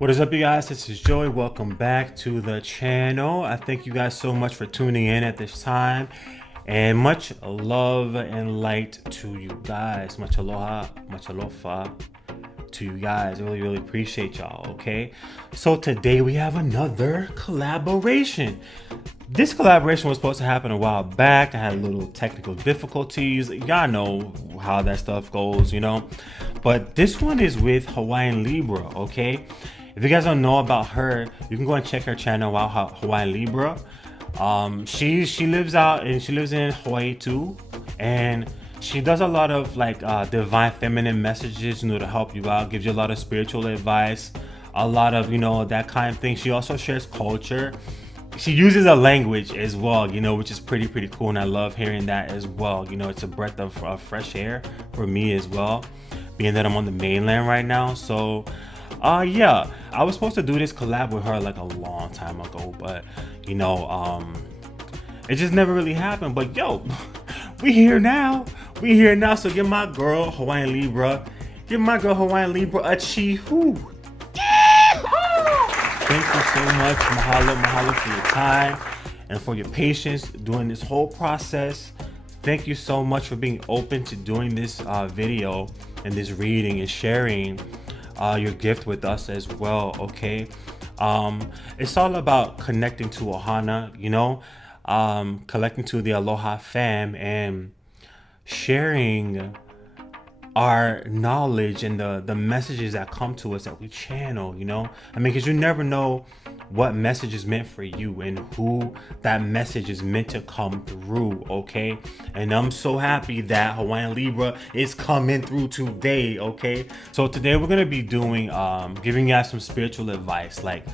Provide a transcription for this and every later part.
What is up, you guys? This is Joey. Welcome back to the channel. I thank you guys so much for tuning in at this time, and much love and light to you guys. Much aloha, much aloha to you guys. I really appreciate y'all. Okay, so today we have another collaboration. This collaboration was supposed to happen a while back. I had a little technical difficulties. Y'all know how that stuff goes, you know. But this one is with Hawaiian Libra, okay? If you guys don't know about her, you can go and check her channel out, Hawaiian Libra. She lives out and she lives in Hawaii too, and she does a lot of like divine feminine messages, you know, to help you out, gives you a lot of spiritual advice, a lot of, you know, that kind of thing. She also shares culture. She uses a language as well, you know, which is pretty cool, and I love hearing that as well. You know, it's a breath of fresh air for me as well, being that I'm on the mainland right now. So yeah, I was supposed to do this collab with her like a long time ago, but you know, it just never really happened. But yo, we here now. So give my girl Hawaiian Libra a chi-hoo. Thank you so much. Mahalo for your time and for your patience during this whole process. Thank you so much for being open to doing this video and this reading and sharing your gift with us as well. Okay, it's all about connecting to Ohana, you know, connecting to the Aloha fam and sharing our knowledge and the messages that come to us that we channel, you know. I mean, because you never know what message is meant for you and who that message is meant to come through. Okay, and I'm so happy that Hawaiian Libra is coming through today. Okay, so today we're gonna be doing giving you guys some spiritual advice, like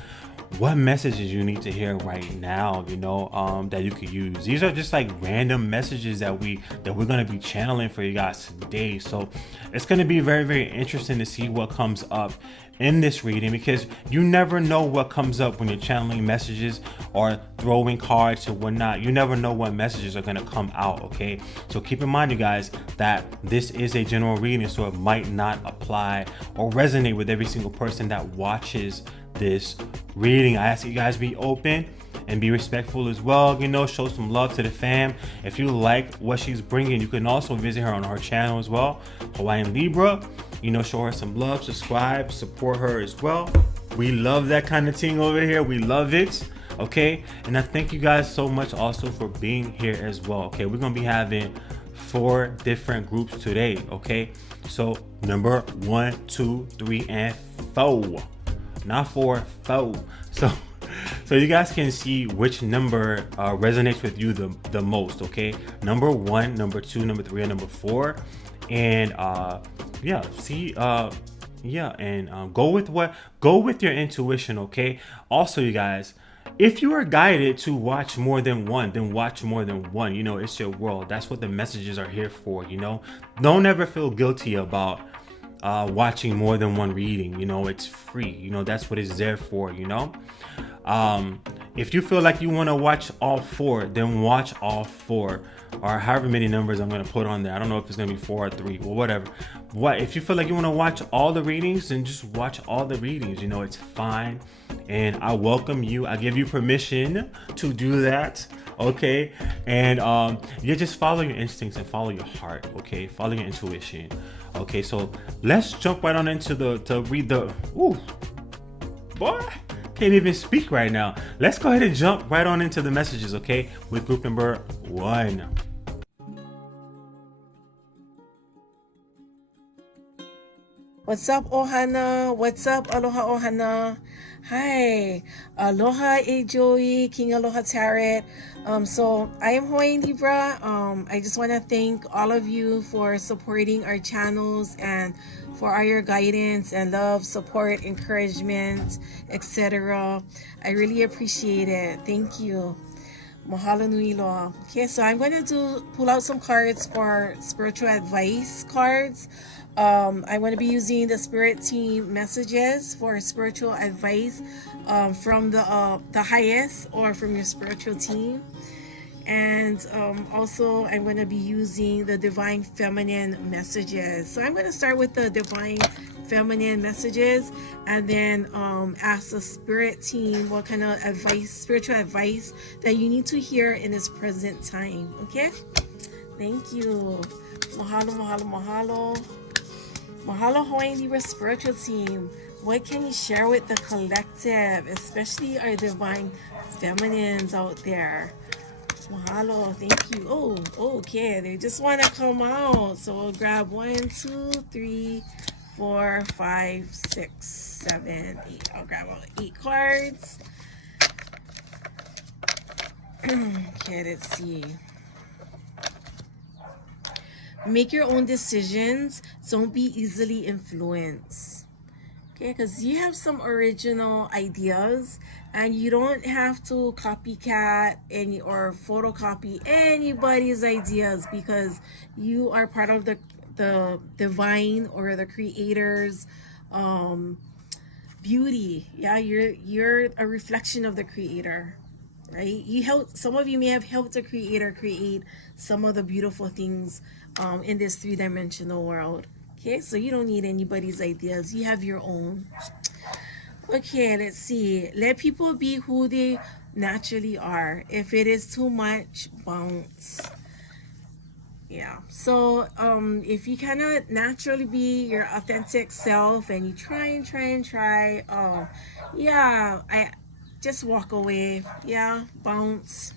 what messages you need to hear right now, you know, that you could use. These are just like random messages that we're going to be channeling for you guys today. So it's going to be very interesting to see what comes up in this reading, because you never know what comes up when you're channeling messages or throwing cards or whatnot. You never know what messages are going to come out. Okay, so keep in mind, you guys, that this is a general reading, so it might not apply or resonate with every single person that watches this reading. I ask you guys be open and be respectful as well, you know, show some love to the fam. If you like what she's bringing, you can also visit her on her channel as well, Hawaiian Libra, you know, show her some love, subscribe, support her as well. We love that kind of thing over here. We love it. Okay, and I thank you guys so much also for being here as well. Okay, we're gonna be having 4 different groups today. Okay, so number 1, 2, 3, and 4. Not 4, 4. So you guys can see which number resonates with you the most. Okay, number 1, number 2, number 3, and number 4. And yeah, see, yeah, and go with your intuition. Okay, also, you guys, if you are guided to watch more than one, then watch more than one. You know, it's your world. That's what the messages are here for. You know, don't ever feel guilty about watching more than one reading. You know, it's free. You know, that's what it's there for. You know, if you feel like you want to watch all 4, then watch all 4, or however many numbers I'm going to put on there. I don't know if it's going to be 4 or 3 or whatever. What if you feel like you want to watch all the readings, then just watch all the readings. You know, it's fine, and I welcome you. I give you permission to do that. Okay, and you just follow your instincts and follow your heart. Okay, follow your intuition. Okay, so let's jump right on into to read the. Ooh, boy, can't even speak right now. Let's go ahead and jump right on into the messages. Okay, with group number 1. What's up, Ohana? What's up, Aloha Ohana? Hi, Aloha Joey, King Aloha Tarot. So I am Hawaiian Libra. I just want to thank all of you for supporting our channels and for all your guidance and love, support, encouragement, etc. I really appreciate it. Thank you. Mahalo nui loa. Okay, so I'm going to pull out some cards for spiritual advice cards. I'm going to be using the spirit team messages for spiritual advice from the highest or from your spiritual team. And also I'm going to be using the divine feminine messages. So I'm going to start with the divine feminine messages, and then ask the spirit team what kind of advice, spiritual advice that you need to hear in this present time. Okay, thank you. Mahalo, mahalo, mahalo. Mahalo, Hawaiian Libra spiritual team. What can you share with the collective, especially our divine feminines out there? Mahalo, thank you. Oh, okay, they just want to come out. So we'll grab 1, 2, 3, 4, 5, 6, 7, 8. I'll grab all 8 cards. Okay, let's see. Make your own decisions. Don't be easily influenced. Okay, because you have some original ideas and you don't have to copycat any or photocopy anybody's ideas, because you are part of the divine or the creator's beauty. Yeah, you're a reflection of the creator, right? Some of you may have helped the creator create some of the beautiful things in this 3-dimensional world. Okay, so you don't need anybody's ideas. You have your own. Okay, let's see. Let people be who they naturally are. If it is too much, bounce. Yeah, so if you cannot naturally be your authentic self and you try, yeah, I just walk away. Yeah, bounce.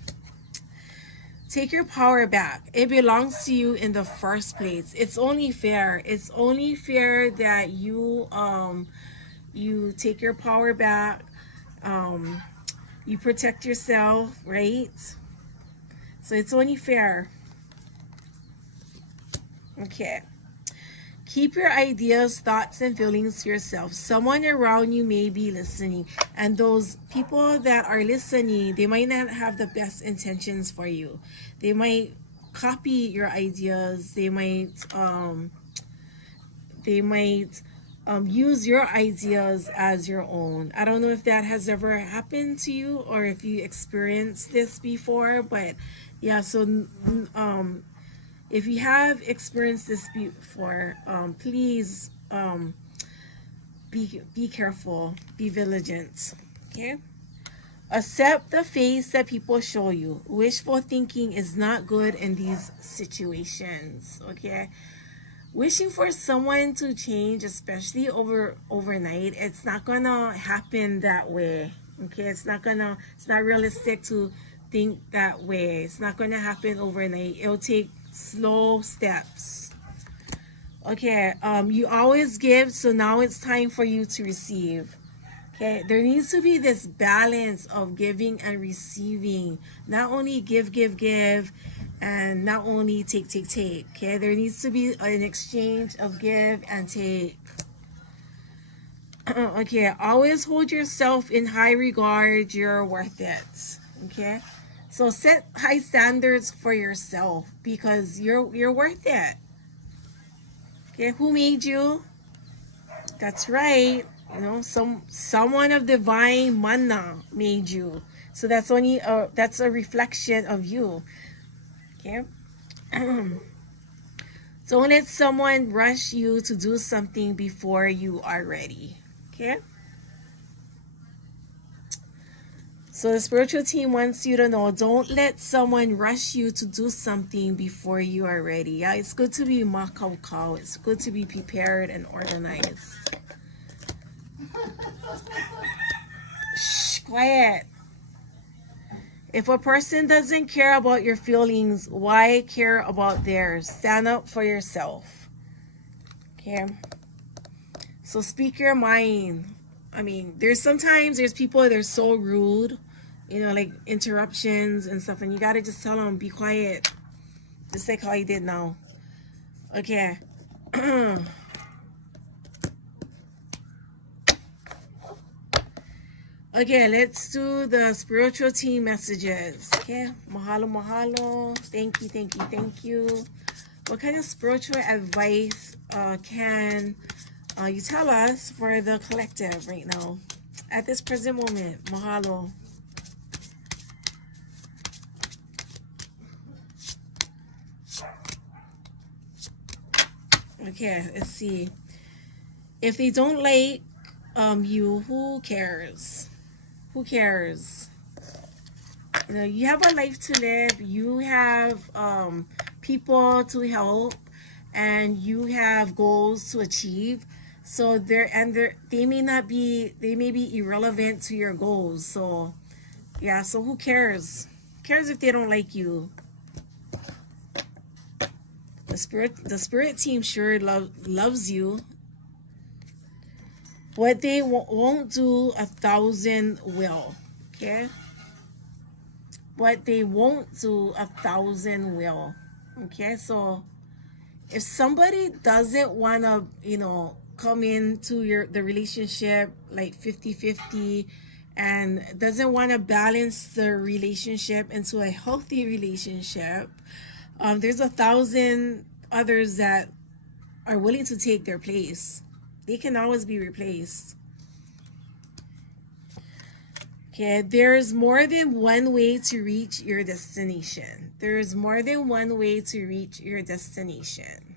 Take your power back. It belongs to you in the first place. It's only fair. It's only fair that you you take your power back. You protect yourself, right? So it's only fair. Okay. Keep your ideas, thoughts, and feelings to yourself. Someone around you may be listening, and those people that are listening, they might not have the best intentions for you. They might copy your ideas. They might use your ideas as your own. I don't know if that has ever happened to you or if you experienced this before, but yeah, so if you have experienced this before, please be careful, be vigilant. Okay. Accept the face that people show you. Wishful thinking is not good in these situations. Okay. Wishing for someone to change, especially overnight, it's not gonna happen that way. Okay, it's not realistic to think that way. It's not gonna happen overnight. It'll take slow steps. Okay, you always give, so now it's time for you to receive. Okay, there needs to be this balance of giving and receiving. Not only give, and not only take. Okay, there needs to be an exchange of give and take. Okay, always hold yourself in high regard. You're worth it. Okay, so set high standards for yourself because you're worth it. Okay, who made you? That's right. You know, someone of divine mana made you. So that's a reflection of you. Okay. Don't let someone rush you to do something before you are ready. Okay. So the spiritual team wants you to know, don't let someone rush you to do something before you are ready. Yeah, it's good to be makau. It's good to be prepared and organized. Shh, quiet. If a person doesn't care about your feelings, why care about theirs? Stand up for yourself. Okay. So speak your mind. I mean, there's people that are so rude, you know, like interruptions and stuff, and you gotta just tell them, be quiet. Just like how you did now. Okay. Okay, let's do the spiritual team messages. Okay, mahalo. Thank you. What kind of spiritual advice can you tell us for the collective right now at this present moment? Mahalo. Okay, let's see. If they don't like you, who cares? Who cares? You know, you have a life to live. You have people to help, and you have goals to achieve. So they may be irrelevant to your goals. So yeah, so who cares? Who cares if they don't like you? The spirit team sure loves you. What they won't do, 1,000 will. Okay? What they won't do, 1,000 will. Okay? So if somebody doesn't want to, you know, come into the relationship like 50-50 and doesn't want to balance the relationship into a healthy relationship, there's 1,000 others that are willing to take their place. They can always be replaced. Okay, there's more than one way to reach your destination. There's more than one way to reach your destination.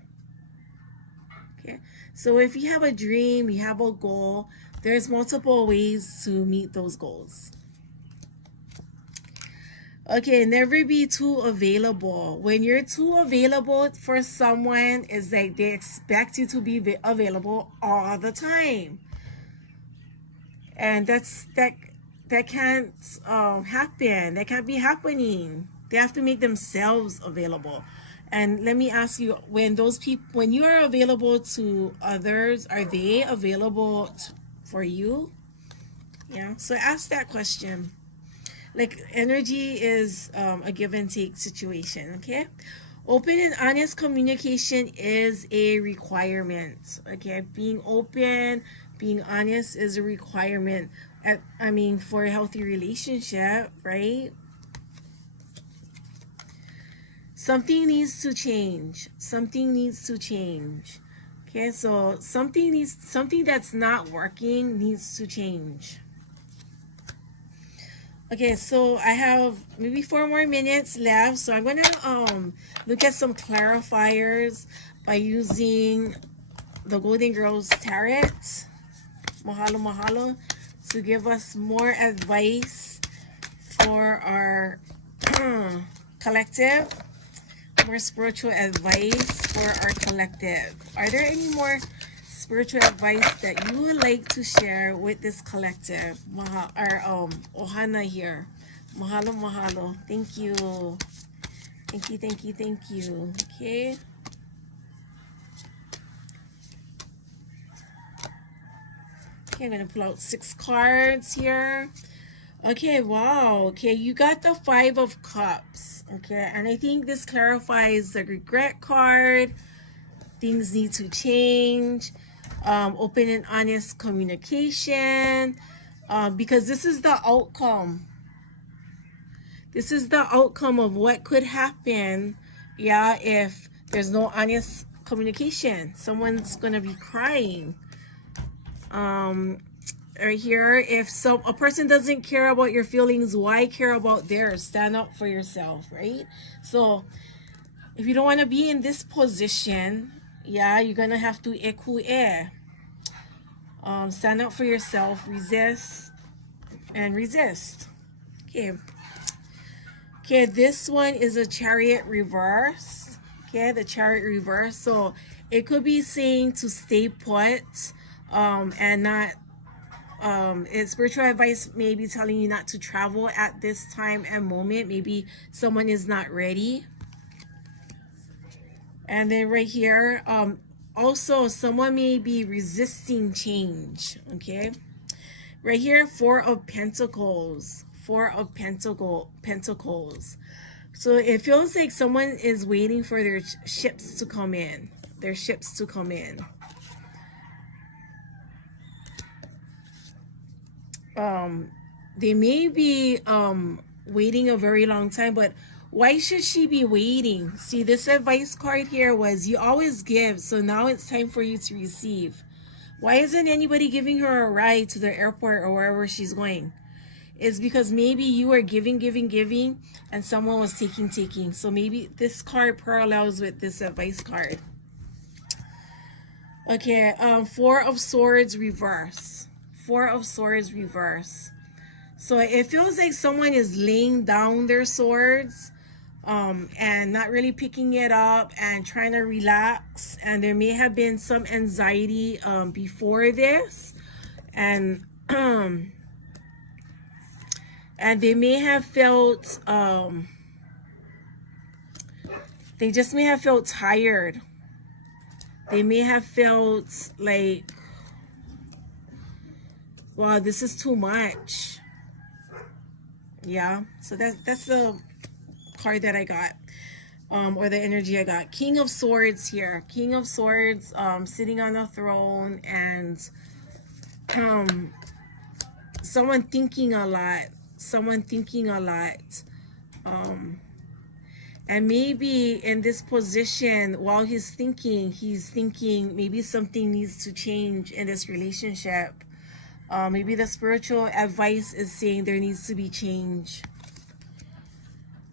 Okay, so if you have a dream, you have a goal, there's multiple ways to meet those goals. Okay, never be too available. When you're too available for someone, it's like they expect you to be available all the time. And that can't happen. That can't be happening. They have to make themselves available. And let me ask you, when you are available to others, are they available for you? Yeah, so ask that question. Like, energy is a give and take situation. Okay, open and honest communication is a requirement. Okay, being open, being honest is a requirement. For a healthy relationship, right? Something needs to change. Something needs to change. Okay, so something that's not working needs to change. Okay, so I have maybe 4 more minutes left, so I'm gonna look at some clarifiers by using the Golden Girls Tarot. Mahalo, mahalo, to give us more advice for our collective, more spiritual advice for our collective. Are there any more spiritual advice that you would like to share with this collective? Our ohana here. Mahalo, mahalo. Thank you. Thank you, thank you, thank you. Okay. Okay, I'm gonna pull out 6 cards here. Okay, wow. Okay, you got the 5 of Cups. Okay, and I think this clarifies the regret card. Things need to change. Open and honest communication. Because this is the outcome. This is the outcome of what could happen, yeah, if there's no honest communication. Someone's gonna be crying. Right here, if a person doesn't care about your feelings, why care about theirs? Stand up for yourself, right? So if you don't want to be in this position, yeah, you're gonna have to ekue. Stand up for yourself, resist and resist. Okay, this one is a Chariot reverse. Okay, the Chariot reverse. So it could be saying to stay put, and not spiritual advice may be telling you not to travel at this time and moment. Maybe someone is not ready. And then right here, also someone may be resisting change. Okay, right here, 4 of Pentacles. 4 of Pentacles. So it feels like someone is waiting for their ships to come in. Their ships to come in. They may be waiting a very long time, but why should she be waiting? See, this advice card here was you always give, so now it's time for you to receive. Why isn't anybody giving her a ride to the airport or wherever she's going? It's because maybe you were giving, and someone was taking. So maybe this card parallels with this advice card. Okay, Four of Swords reverse. Four of Swords reverse. So it feels like someone is laying down their swords and not really picking it up and trying to relax. And there may have been some anxiety before this. And and they may have felt, they just may have felt tired. They may have felt like, wow, this is too much. Yeah, so that's the card that I got, or the energy I got. King of Swords here. King of Swords, sitting on a throne, and someone thinking a lot. Someone thinking a lot. And maybe in this position, while he's thinking maybe something needs to change in this relationship. Maybe the spiritual advice is saying there needs to be change.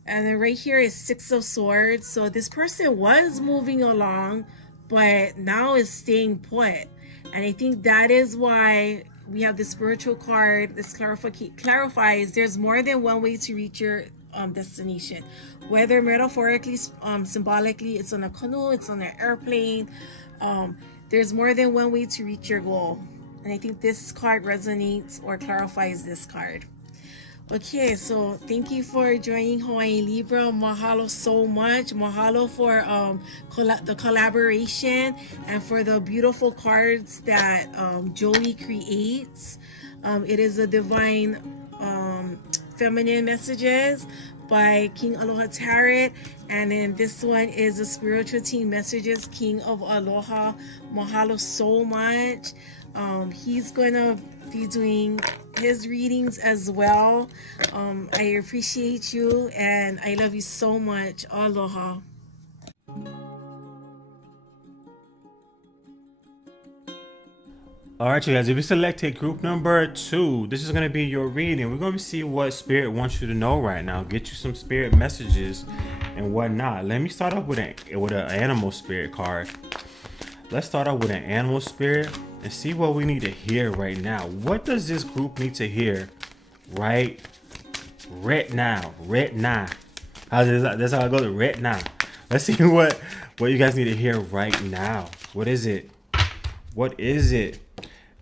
And then right here is Six of Swords. So this person was moving along, but now is staying put. And I think that is why we have the spiritual card. This clarifies there's more than one way to reach your destination. Whether metaphorically, symbolically, it's on a canoe, it's on an airplane. There's more than one way to reach your goal. And I think this card resonates or clarifies this card. Okay, so thank you for joining Hawaiian Libra. Mahalo so much. Mahalo for the collaboration and for the beautiful cards that Joey creates. It is a divine feminine messages by King Aloha Tarot, and then this one is the spiritual team messages, King of Aloha. Mahalo so much. He's gonna be doing his readings as well. I appreciate you and I love you so much. Aloha. All right, you guys, if you selected group number 2, this is going to be your reading. We're going to see what spirit wants you to know right now. Get you some spirit messages and whatnot. Let me start off with an animal spirit card. Let's start off with an animal spirit and see what we need to hear right now. What does this group need to hear right now? That's how I go to right now. Let's see what you guys need to hear right now. What is it? What is it?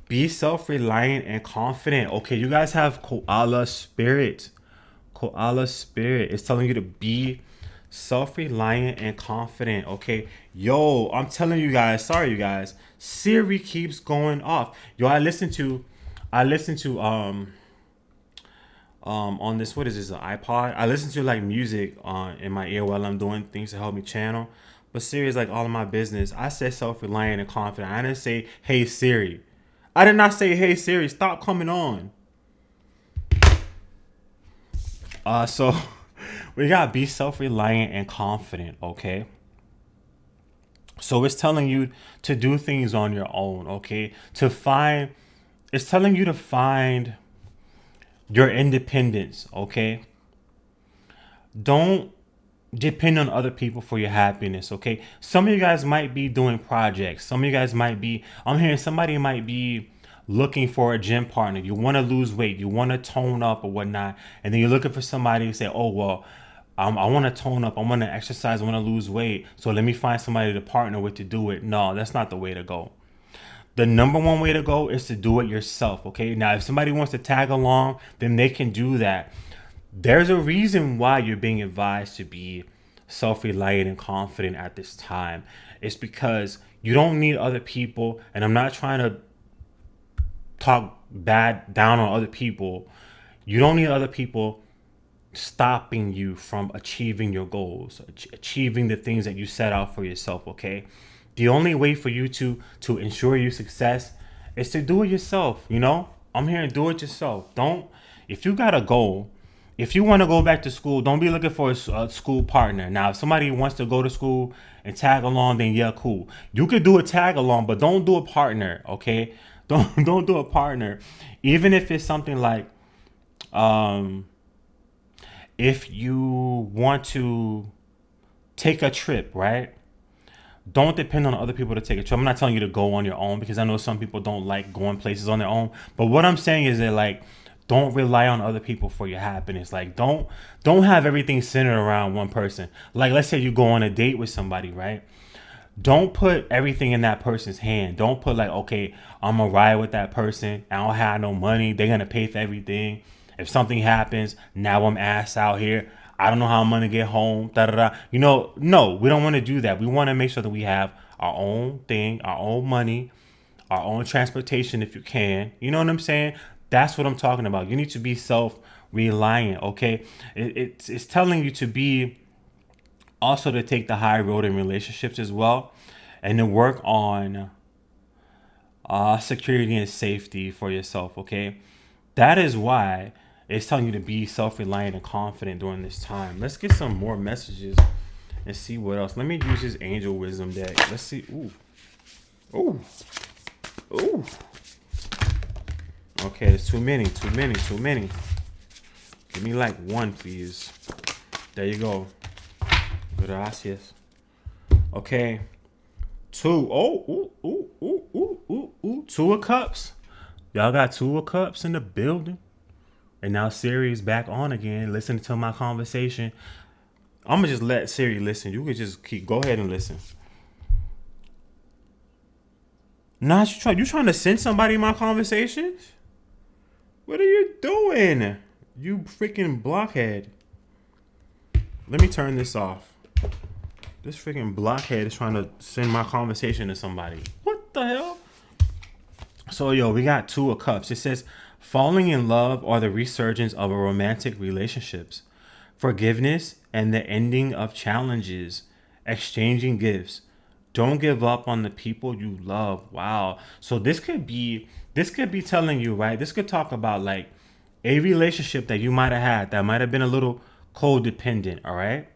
Be self-reliant and confident. Okay, you guys have koala spirit. Koala spirit is telling you to be self-reliant and confident. Okay, yo, I'm telling you guys, sorry you guys, Siri keeps going off. Yo, I listen to on this, what is this, an iPod? I listen to like music in my ear while I'm doing things to help me channel. But Siri is like all of my business. I said self-reliant and confident. I didn't say, hey Siri. I did not say, hey Siri, stop coming on. So we gotta be self-reliant and confident, okay? So it's telling you to do things on your own, okay? It's telling you to find your independence, okay? Don't depend on other people for your happiness, okay? Some of you guys might be doing projects. Some of you guys might be, I'm hearing somebody might be looking for a gym partner. You want to lose weight, you want to tone up or whatnot, and then you're looking for somebody to say, oh, well, I want to tone up, I want to exercise, I want to lose weight, so let me find somebody to partner with to do it. No, that's not the way to go. The number one way to go is to do it yourself, okay? Now, if somebody wants to tag along, then they can do that. There's a reason why you're being advised to be self-reliant and confident at this time. It's because you don't need other people, and I'm not trying to talk bad down on other people. You don't need other people stopping you from achieving your goals, achieving the things that you set out for yourself, okay? The only way for you to ensure your success is to do it yourself, you know? I'm here to do it yourself. If you got a goal, if you want to go back to school, don't be looking for a school partner. Now, if somebody wants to go to school and tag along, then yeah, cool. You could do a tag along, but don't do a partner, okay? Don't do a partner. Even if it's something like, if you want to take a trip, right? Don't depend on other people to take a trip. I'm not telling you to go on your own, because I know some people don't like going places on their own. But what I'm saying is that, like, don't rely on other people for your happiness. Like, don't have everything centered around one person. Like, let's say you go on a date with somebody, right? Don't put everything in that person's hand. Don't put like, okay, I'm gonna ride with that person. I don't have no money. They're gonna pay for everything. If something happens, now I'm ass out here. I don't know how I'm gonna get home. Da da da. You know, no, we don't want to do that. We want to make sure that we have our own thing, our own money, our own transportation if you can. You know what I'm saying? That's what I'm talking about. You need to be self-reliant. Okay, it's telling you to be, also to take the high road in relationships as well, and to work on security and safety for yourself. Okay, that is why it's telling you to be self-reliant and confident during this time. Let's get some more messages and see what else. Let me use this angel wisdom deck. Let's see. Ooh. Okay, it's too many. Give me like one, please. There you go. Gracias. Okay. Two. Two of Cups. Y'all got Two of Cups in the building. And now Siri's back on again, listening to my conversation. I'm gonna just let Siri listen. You can just go ahead and listen. Nah, you trying to send somebody my conversations? What are you doing? You freaking blockhead. Let me turn this off. This freaking blockhead is trying to send my conversation to somebody. What the hell? So, yo, we got Two of Cups. It says, falling in love or the resurgence of a romantic relationships, forgiveness and the ending of challenges, exchanging gifts. Don't give up on the people you love. Wow. So this could be telling you, right? This could talk about like a relationship that you might have had that might have been a little codependent. All right.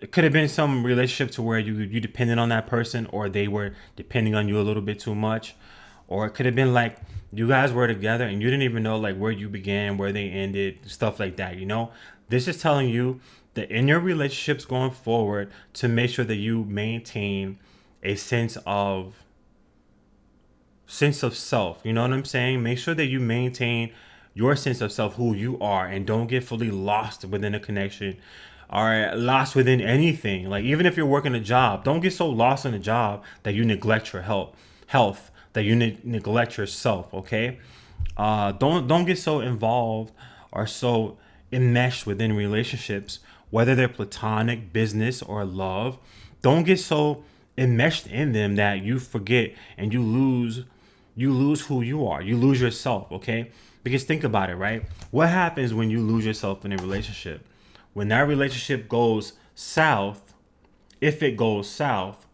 It could have been some relationship to where you depended on that person, or they were depending on you a little bit too much. Or it could have been like you guys were together and you didn't even know like where you began, where they ended, stuff like that. You know, this is telling you that in your relationships going forward, to make sure that you maintain a sense of self. You know what I'm saying? Make sure that you maintain your sense of self, who you are, and don't get fully lost within a connection or lost within anything. Like, even if you're working a job, don't get so lost in a job that you neglect your health, that you neglect yourself. Okay. Don't get so involved or so enmeshed within relationships, whether they're platonic, business, or love. Don't get so enmeshed in them that you forget and you lose who you are. You lose yourself, okay? Because think about it, right? What happens when you lose yourself in a relationship? When that relationship goes south, if it goes south,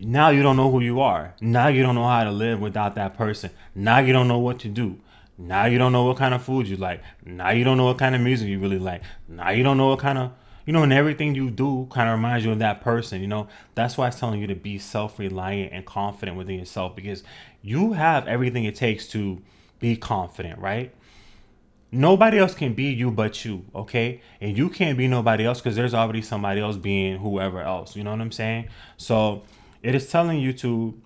now you don't know who you are. Now you don't know how to live without that person. Now you don't know what to do. Now you don't know what kind of food you like. Now you don't know what kind of music you really like. Now you don't know what kind of, and everything you do kind of reminds you of that person. That's why it's telling you to be self-reliant and confident within yourself, because you have everything it takes to be confident, right? Nobody else can be you but you, okay? And you can't be nobody else because there's already somebody else being whoever else. You know what I'm saying? So it is telling you to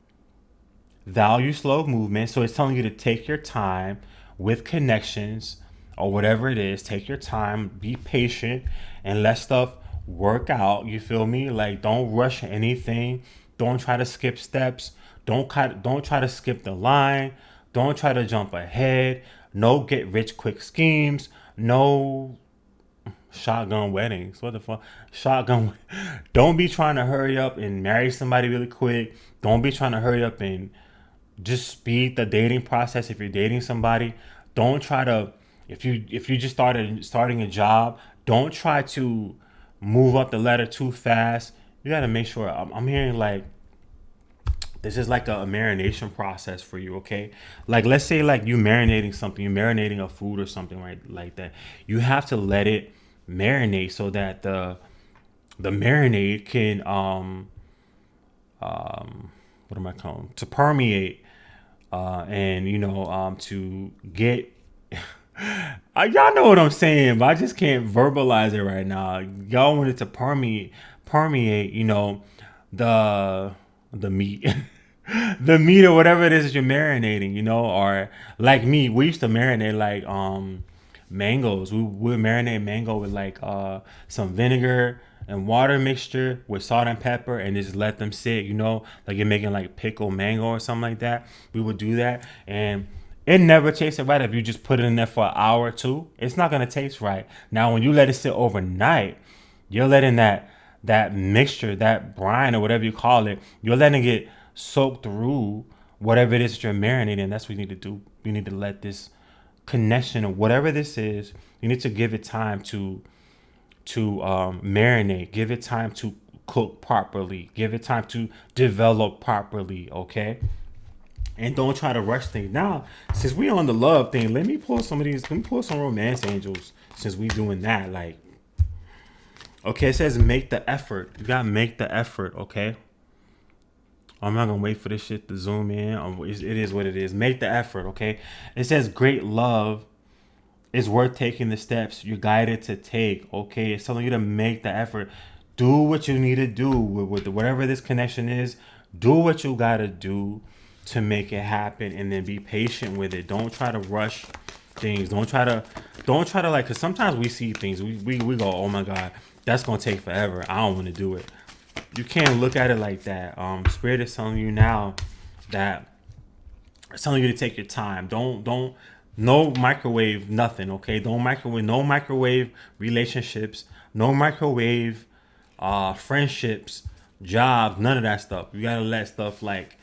value slow movement. So it's telling you to take your time with connections or whatever it is. Take your time, be patient, and let stuff work out. You feel me? Like, don't rush anything. Don't try to skip steps. Don't try to skip the line. Don't try to jump ahead. No get rich quick schemes. No shotgun weddings. What the fuck? Don't be trying to hurry up and marry somebody really quick. Don't be trying to hurry up and just speed the dating process. If you're dating somebody, don't try to, if you just starting a job, don't try to move up the ladder too fast. You got to make sure. I'm hearing like this is like a marination process for you, okay? Like, let's say like you marinating something, you're marinating a food or something, right? Like that. You have to let it marinate so that the marinade can what am I calling, to permeate and to get y'all know what I'm saying, but I just can't verbalize it right now. Y'all want it to permeate, you know, the meat. The meat or whatever it is that you're marinating, you know, or like me, we used to marinate like mangoes. We would marinate mango with like some vinegar and water mixture with salt and pepper and just let them sit, you know, like you're making like pickled mango or something like that. We would do that, and it never tasted right if you just put it in there for an hour or two. It's not gonna taste right. Now when you let it sit overnight, you're letting that mixture, that brine or whatever you call it, you're letting it get soaked through whatever it is that you're marinating. That's what you need to do. You need to let this connection or whatever this is, you need to give it time to marinate. Give it time to cook properly. Give it time to develop properly. Okay. And don't try to rush things. Now, since we on the love thing, let me pull some of these. Let me pull some romance angels. Since we doing that, like, okay, it says make the effort. You gotta make the effort. Okay. I'm not gonna wait for this shit to zoom in. It is what it is. Make the effort. Okay. It says great love is worth taking the steps you're guided to take. Okay. It's telling you to make the effort. Do what you need to do with whatever this connection is. Do what you gotta do to make it happen, and then be patient with it. Don't try to rush things. Don't try to like, because sometimes we see things, we go, oh my God, that's gonna take forever. I don't want to do it. You can't look at it like that. Spirit is telling you now that it's telling you to take your time. Don't no microwave nothing. Okay, don't microwave, no microwave relationships, no microwave friendships, jobs, none of that stuff. You gotta let stuff like,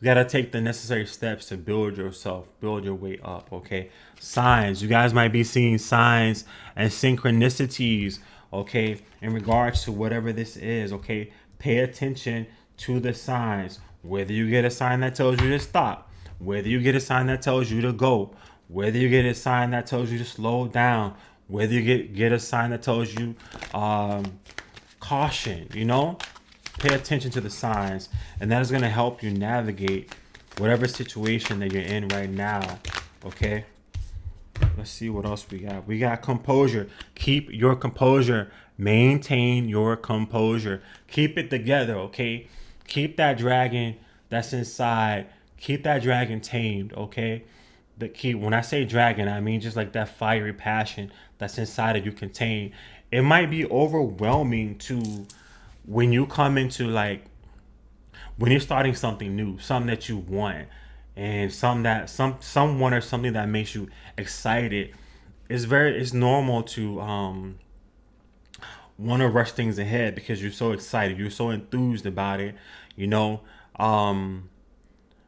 you gotta take the necessary steps to build yourself, build your way up. Okay, signs. You guys might be seeing signs and synchronicities. Okay, in regards to whatever this is. Okay, pay attention to the signs. Whether you get a sign that tells you to stop, whether you get a sign that tells you to go, whether you get a sign that tells you to slow down, whether you get a sign that tells you caution, you know, pay attention to the signs, and that is going to help you navigate whatever situation that you're in right now. Okay, let's see what else we got. We got composure. Keep your composure. Maintain your composure. Keep it together. Okay, keep that dragon that's inside, keep that dragon tamed. Okay, when I say dragon, I mean just like that fiery passion that's inside of you contained. It might be overwhelming to, when you come into like, when you're starting something new, something that you want, and someone or something that makes you excited, it's normal to want to rush things ahead because you're so excited, you're so enthused about it, you know.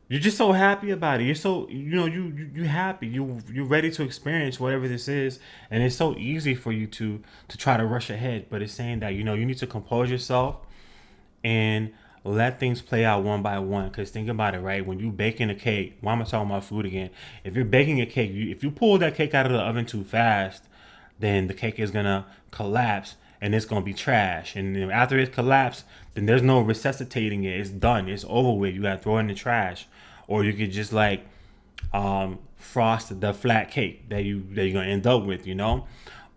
You're just so happy about it. You're so, you know, you happy. You're ready to experience whatever this is, and it's so easy for you to try to rush ahead. But it's saying that, you know, you need to compose yourself and let things play out one by one. Because think about it, right? When you baking a cake, why am I talking about food again? If you're baking a cake, if you pull that cake out of the oven too fast, then the cake is gonna collapse and it's gonna be trash. And then after it's collapsed, then there's no resuscitating it. It's done. It's over with. You gotta throw it in the trash. Or you could just like frost the flat cake that you're gonna end up with, you know.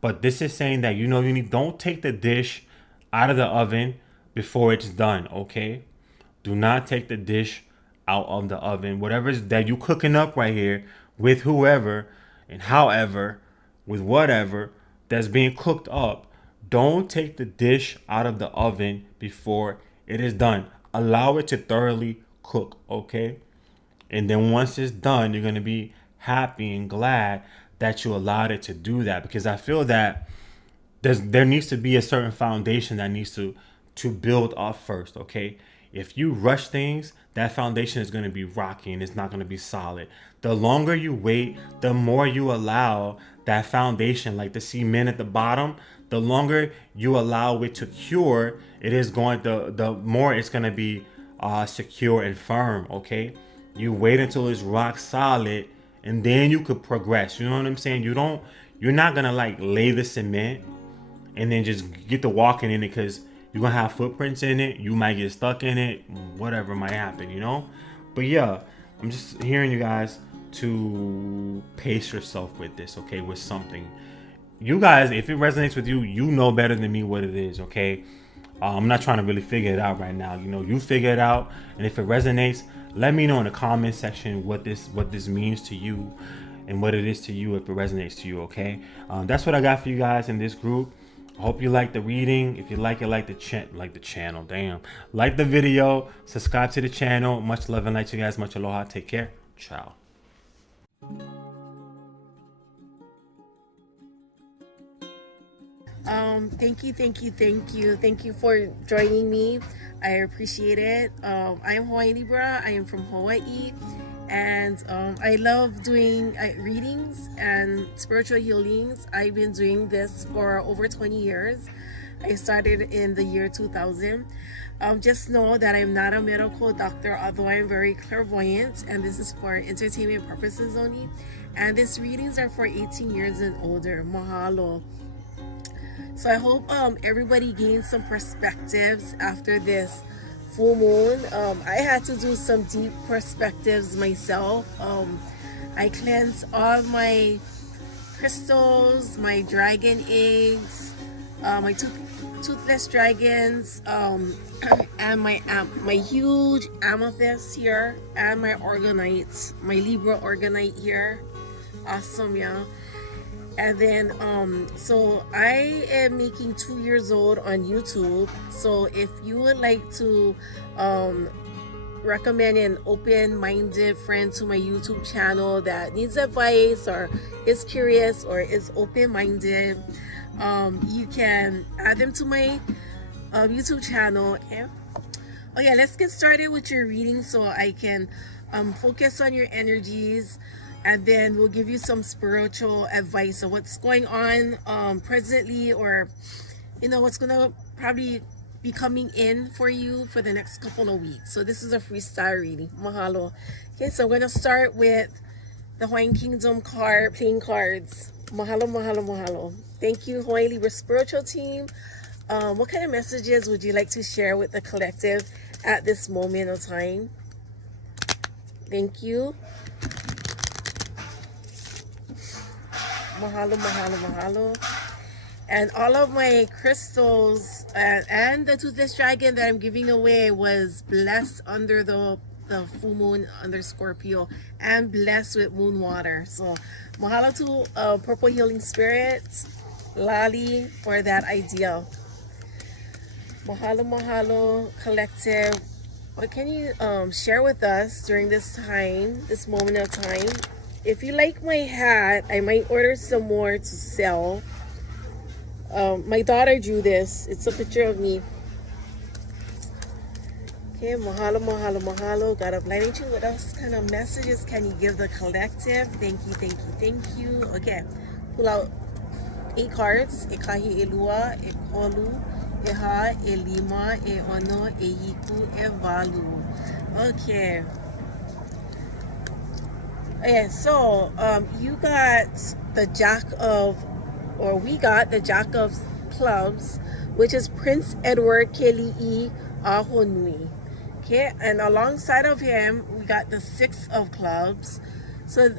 But this is saying that, you know, don't take the dish out of the oven before it's done. Okay, do not take the dish out of the oven. Whatever that you cooking up right here with whoever and however, with whatever that's being cooked up, don't take the dish out of the oven before it is done. Allow it to thoroughly cook. Okay. And then once it's done, you're going to be happy and glad that you allowed it to do that. Because I feel that there needs to be a certain foundation that needs to build up first, okay? If you rush things, that foundation is going to be rocky and it's not going to be solid. The longer you wait, the more you allow that foundation, like the cement at the bottom, the longer you allow it to cure, the more it's going to be secure and firm, okay? You wait until it's rock solid, and then you could progress. You know what I'm saying? You're not gonna like lay the cement and then just get to walking in it, because you're gonna have footprints in it. You might get stuck in it. Whatever might happen, you know. But yeah, I'm just hearing you guys to pace yourself with this, okay? With something, you guys, if it resonates with you, you know better than me what it is, okay? I'm not trying to really figure it out right now. You know, you figure it out, and if it resonates, let me know in the comment section what this means to you and what it is to you if it resonates to you. Okay, that's what I got for you guys in this group. I hope you like the reading. If you like it, like the channel. Damn, like the video, subscribe to the channel. Much love and light to you guys. Much aloha. Take care. Ciao. Thank you for joining me. I appreciate it. I am Hawaiian Libra. I am from Hawaii, and I love doing readings and spiritual healings. I've been doing this for over 20 years. I started in the year 2000. Just know that I'm not a medical doctor, although I'm very clairvoyant, and this is for entertainment purposes only. And these readings are for 18 years and older. Mahalo. So I hope everybody gains some perspectives after this full moon. I had to do some deep perspectives myself. I cleansed all my crystals, my dragon eggs, my toothless dragons, and my huge amethyst here, and my organite, my Libra organite here. Awesome, yeah. And then so I am making 2 years old on YouTube. So if you would like to recommend an open-minded friend to my YouTube channel that needs advice or is curious or is open-minded, you can add them to my YouTube channel. Okay. Oh yeah, let's get started with your reading so I can focus on your energies, and then we'll give you some spiritual advice of what's going on presently, or you know what's gonna probably be coming in for you for the next couple of weeks. So this is a freestyle reading. Mahalo. Okay, so we're gonna start with the Hawaiian Kingdom card, playing cards. Mahalo, mahalo, mahalo. Thank you, Hawaii Libra spiritual team. What kind of messages would you like to share with the collective at this moment of time? Thank you. Mahalo, mahalo, mahalo. And all of my crystals and the toothless dragon that I'm giving away was blessed under the full moon under Scorpio and blessed with moon water. So mahalo to Purple Healing Spirits, Lali, for that idea. Mahalo, mahalo, collective. What can you share with us during this time, this moment of time? If you like my hat, I might order some more to sell. My daughter drew this. It's a picture of me. Okay, mahalo, mahalo, mahalo. God of light angel, what else kind of messages can you give the collective? Thank you, thank you, thank you. Okay, pull out 8 cards. E kahi, e lua, e kolu, e ha, e lima, e ono, e hiku, e valu. Okay. Okay, so you got the Jack of, or we got the Jack of Clubs, which is Prince Edward Keli'i Ahonui. Okay, and alongside of him, we got the 6 of Clubs. So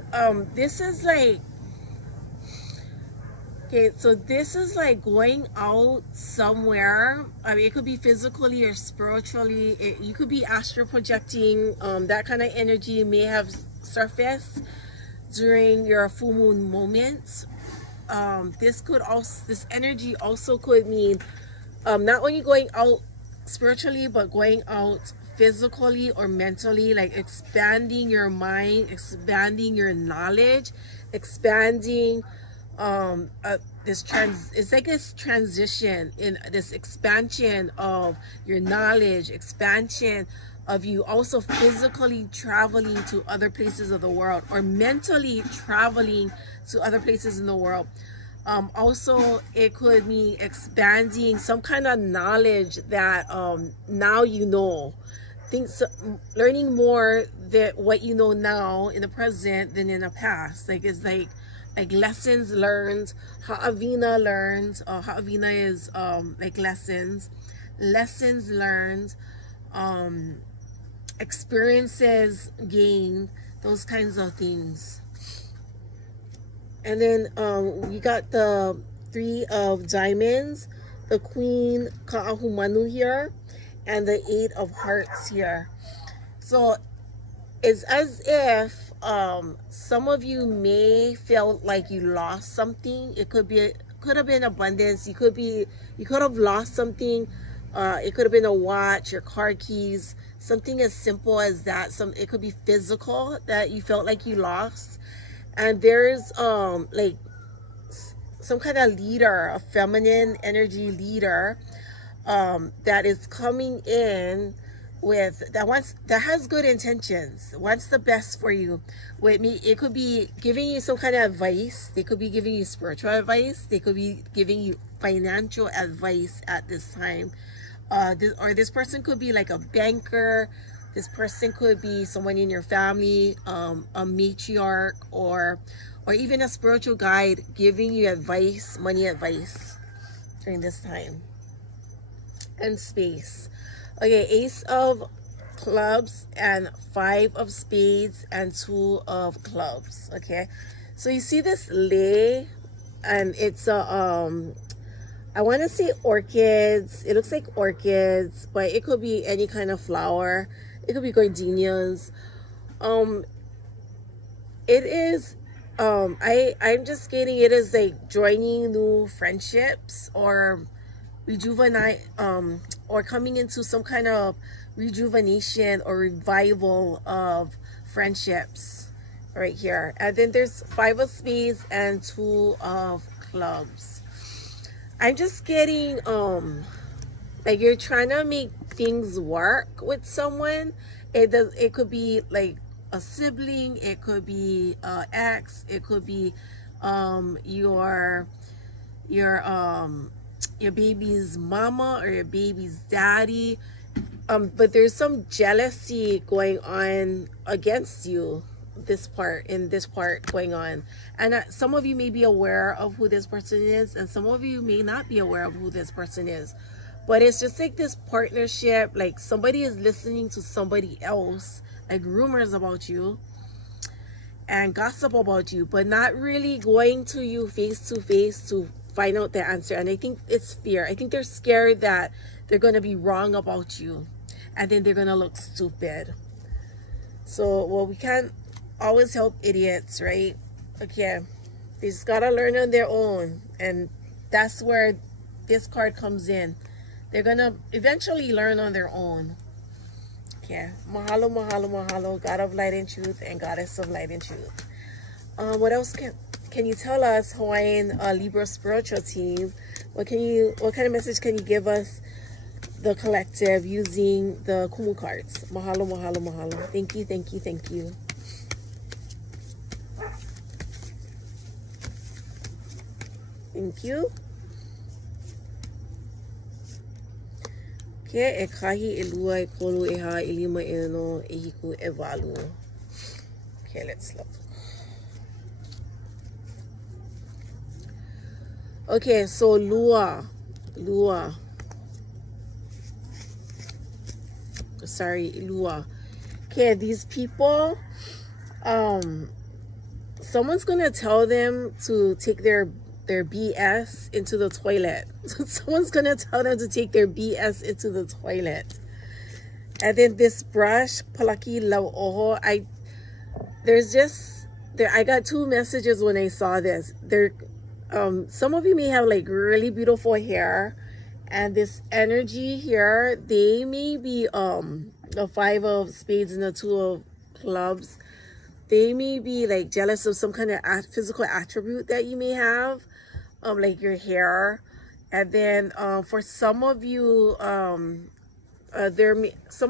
this is like, okay, so this is like going out somewhere. I mean, it could be physically or spiritually. You could be astral projecting. That kind of energy may have surfaced during your full moon moments. This energy also could mean not only going out spiritually, but going out physically or mentally, like expanding your mind, expanding your knowledge, expanding it's like this transition in this expansion of your knowledge, expansion of you also physically traveling to other places of the world, or mentally traveling to other places in the world. Also, it could mean expanding some kind of knowledge that now you know. Learning more that what you know now in the present than in the past. Like it's like lessons learned. Ha'avina learned. Ha'avina is like lessons learned. Experiences gained, those kinds of things. And then we got the 3 of Diamonds. the Queen Ka'ahumanu here, and the Eight of Hearts here. So it's as if some of you may feel like you lost something. It could have been abundance. You could have lost something. It could have been a watch, your car keys, something as simple as that. It could be physical that you felt like you lost. And there's like some kind of leader, a feminine energy leader, that is coming in that has good intentions, wants the best for you. With me, it could be giving you some kind of advice. They could be giving you spiritual advice. They could be giving you financial advice at this time. This person could be like a banker. This person could be someone in your family, a matriarch, or even a spiritual guide giving you advice, money advice during this time. And space. Okay, Ace of Clubs and Five of Spades and Two of Clubs. Okay, so you see this lei, and it's a I want to say orchids. It looks like orchids, but it could be any kind of flower. It could be gardenias. It is I'm just getting it is like joining new friendships, or rejuvenate, or coming into some kind of rejuvenation or revival of friendships right here. And then there's Five of Spades and Two of Clubs. I'm just getting like you're trying to make things work with someone. It could be like a sibling, it could be ex, it could be your baby's mama or your baby's daddy, but there's some jealousy going on against you, this part going on. And some of you may be aware of who this person is, and some of you may not be aware of who this person is. But it's just like this partnership, like somebody is listening to somebody else, like rumors about you and gossip about you, but not really going to you face to face to find out the answer. And I think it's fear. I think they're scared that they're going to be wrong about you, and then they're going to look stupid. So, well, we can't always help idiots, right? Okay, they just got to learn on their own, and that's where this card comes in. They're going to eventually learn on their own. Okay, mahalo, mahalo, mahalo, God of light and truth and Goddess of light and truth. What else can you tell us, Hawaiian Libra spiritual team? What kind of message can you give us, the collective, using the Kumu cards? Mahalo, mahalo, mahalo. Thank you, thank you, thank you. Thank you. Okay, ekahi, elua, ekolu, eha, elima, eno, ehiku, evalu. Okay, let's look. Okay, so Lua. Sorry, Lua. Okay, these people, someone's gonna tell them to take their BS into the toilet. Someone's gonna tell them to take their BS into the toilet. And then this brush, Palaki Lauoho, I got two messages when I saw this. Some of you may have like really beautiful hair, and this energy here, they may be the Five of Spades and the Two of Clubs. They may be like jealous of some kind of physical attribute that you may have, like your hair. And then for some of you, some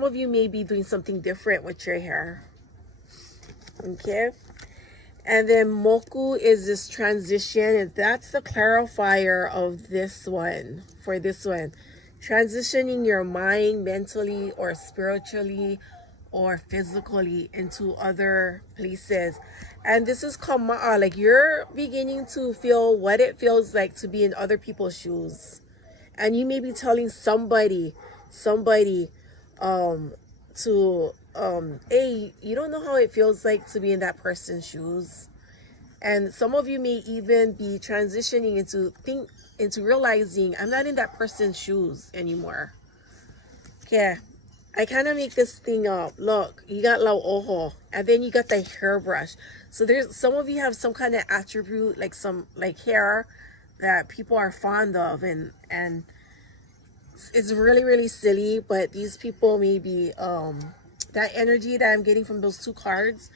of you may be doing something different with your hair. Okay. And then Moku is this transition, and that's the clarifier of this one, for this one. Transitioning your mind mentally or spiritually or physically into other places. And this is Kama'a, like you're beginning to feel what it feels like to be in other people's shoes. And you may be telling somebody, hey, you don't know how it feels like to be in that person's shoes. And some of you may even be transitioning into realizing I'm not in that person's shoes anymore. Okay, I kind of make this thing up. Look, you got lauoho, and then you got the hairbrush. So there's some of you have some kind of attribute, like some like hair that people are fond of, and it's really, really silly. But these people may be that energy that I'm getting from those two cards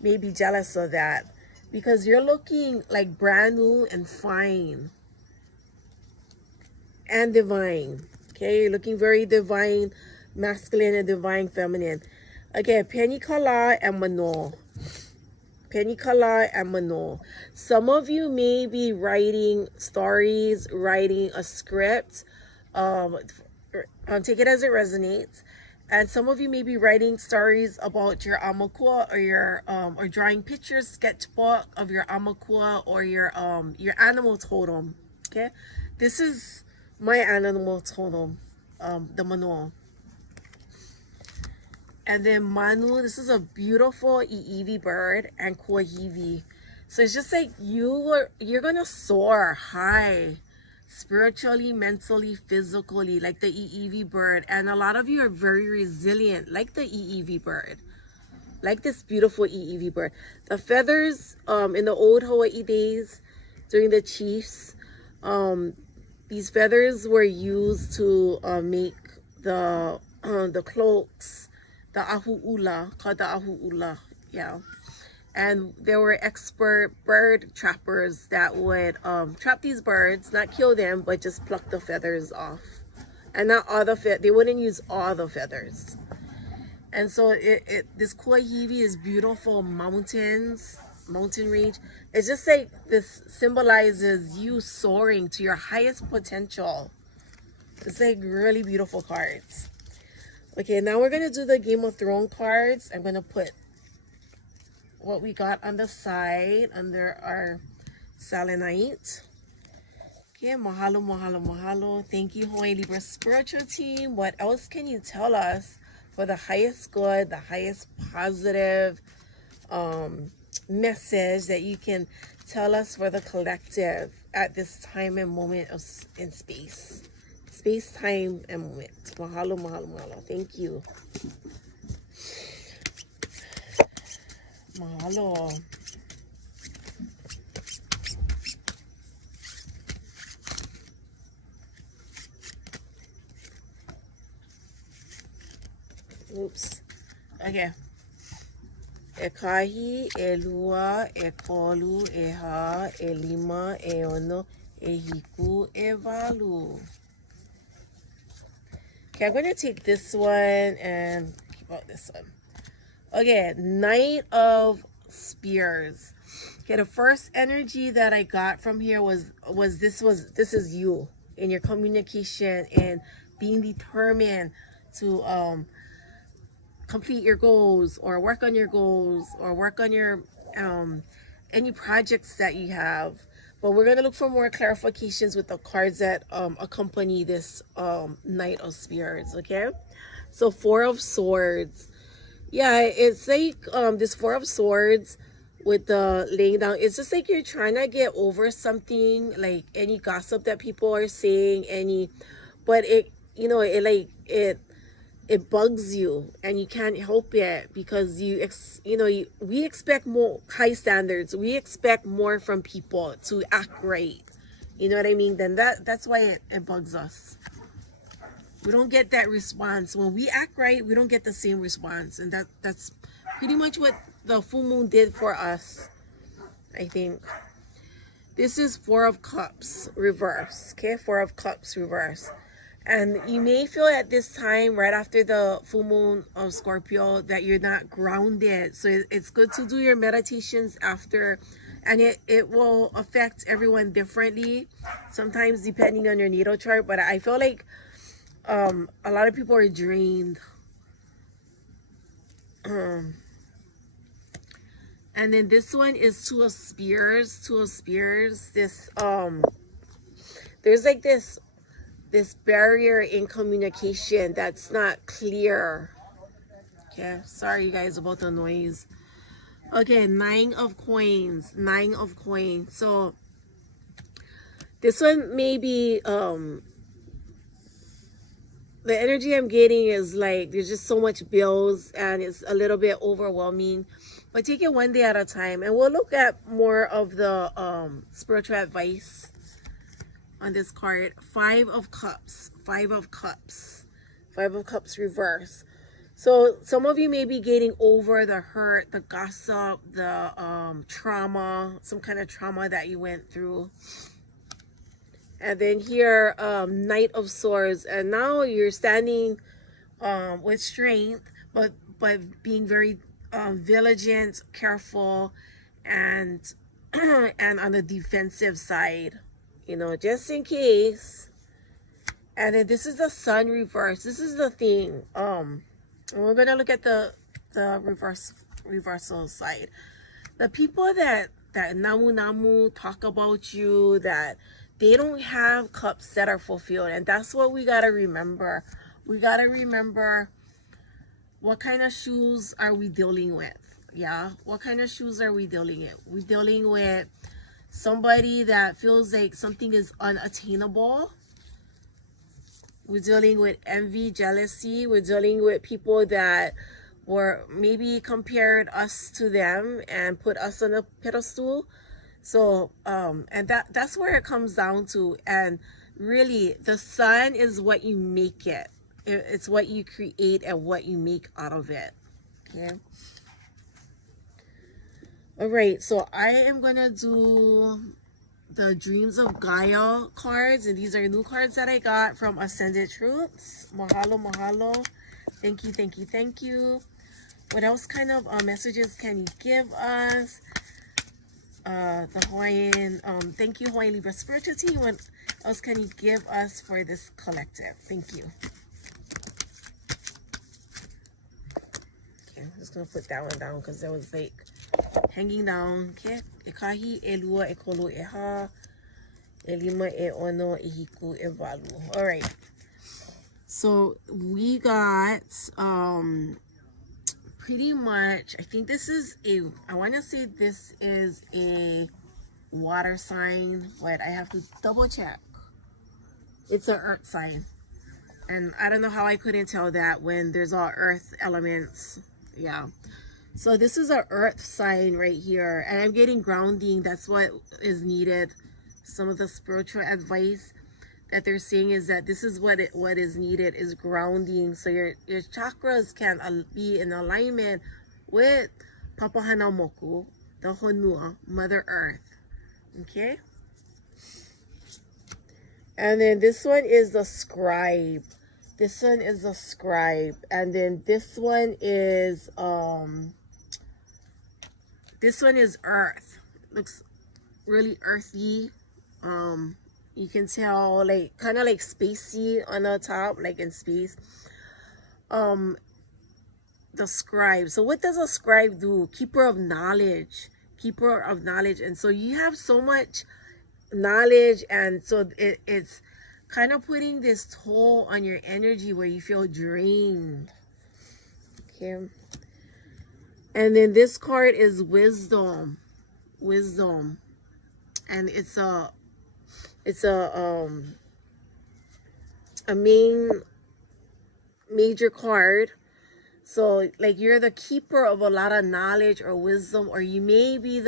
may be jealous of that, because you're looking like brand new and fine and divine. Okay, you're looking very divine, masculine, and divine feminine. Okay, penny kala and mano. Penny kala and mano. Some of you may be writing stories, writing a script. Take it as it resonates. And some of you may be writing stories about your amakua, or your or drawing pictures, sketchbook of your amakua, or your animal totem. Okay, this is my animal totem, the mano. And then manu, this is a beautiful iiwi bird, and kuahiwi. So it's just like you're gonna soar high, spiritually, mentally, physically, like the iiwi bird. And a lot of you are very resilient, like the iiwi bird, like this beautiful iiwi bird. The feathers in the old Hawaii days, during the chiefs, these feathers were used to make the cloaks, the ahu'ula, called the ahu'ula, yeah. And there were expert bird trappers that would trap these birds, not kill them, but just pluck the feathers off. And not all the they wouldn't use all the feathers. And so this kuahiwi is beautiful mountains, mountain range. It's just like this symbolizes you soaring to your highest potential. It's like really beautiful cards. Okay, now we're going to do the Game of Thrones cards. I'm going to put what we got on the side under our selenite. Okay, mahalo, mahalo, mahalo. Thank you, Hawaii Libra Spiritual Team. What else can you tell us for the highest good, the highest positive message that you can tell us for the collective at this time and moment in space? Space, time, and moment. Mahalo, mahalo, mahalo. Thank you. Mahalo. Oops. Okay. Ekahi, elua, ekolu, eha, elima, eono, ehiku, evalu. Okay, I'm going to take this one and keep out this one. Okay, Knight of Spears. Okay, the first energy that I got from here was this is you in your communication and being determined to complete your goals, or work on your goals, or work on your any projects that you have. But we're going to look for more clarifications with the cards that accompany this Knight of Spears, okay? So Four of Swords. Yeah, it's like this Four of Swords with the laying down. It's just like you're trying to get over something, like any gossip that people are saying, but it, you know, it bugs you and you can't help it, because we expect more high standards. We expect more from people to act right. You know what I mean? Then that's why it bugs us. We don't get that response. When we act right, we don't get the same response. And that's pretty much what the full moon did for us, I think. This is Four of Cups reverse. Okay, Four of Cups reverse. And you may feel at this time, right after the full moon of Scorpio, that you're not grounded. So it's good to do your meditations after, and it will affect everyone differently, sometimes depending on your natal chart. But I feel like a lot of people are drained. And then this one is Two of Spears. Two of Spears. This there's like this barrier in communication that's not clear. Okay, sorry you guys about the noise. Okay, 9 of coins. 9 of coins. So this one maybe the energy I'm getting is like there's just so much bills and it's a little bit overwhelming. But take it one day at a time, and we'll look at more of the spiritual advice on this card. 5 of Cups. 5 of Cups. 5 of Cups reverse. So some of you may be getting over the hurt, the gossip, the trauma, some kind of trauma that you went through. And then here, Knight of Swords. And now you're standing with strength, but being very vigilant, careful, and and on the defensive side, you know, just in case. And then this is the Sun reverse. This is the thing. We're gonna look at the reversal side. The people that namu talk about you, that they don't have cups that are fulfilled, and that's what we gotta remember. We gotta remember what kind of shoes are we dealing with. Yeah, what kind of shoes are we dealing with? We're dealing with somebody that feels like something is unattainable. We're dealing with envy, jealousy. We're dealing with people that were maybe compared us to them and put us on a pedestal. So and that's where it comes down to. And really, the sun is what you make it. It's what you create and what you make out of it. Okay. All right, so I am gonna do the Dreams of Gaia cards, and these are new cards that I got from Ascended Truths. Mahalo, mahalo. Thank you, thank you, thank you. What else kind of messages can you give us? The Hawaiian, thank you, Hawaiian Libra Spiritual Team. What else can you give us for this collective? Thank you. Okay, I'm just gonna put that one down because it was like hanging down. Okay, ekahi, elua, ekolo, eha, elima, e ono, ehiku, evalu. All right. So we got pretty much, I think this is I want to say this is a water sign, but I have to double check. It's an earth sign, and I don't know how I couldn't tell that when there's all earth elements. Yeah, so this is an earth sign right here, and I'm getting grounding. That's what is needed. Some of the spiritual advice that they're saying is that this is what is needed is grounding, so your chakras can be in alignment with Papa Hanamoku, the Honua, Mother Earth. Okay, and then this one is the Scribe. This one is the Scribe, and then this one is Earth. Looks really earthy. You can tell, like, kind of like spacey on the top, like in space. The Scribe. So what does a Scribe do? Keeper of knowledge. Keeper of knowledge. And so you have so much knowledge, and so it's kind of putting this toll on your energy where you feel drained. Okay. And then this card is Wisdom. Wisdom. And it's a major card. So like you're the keeper of a lot of knowledge or wisdom, or you may be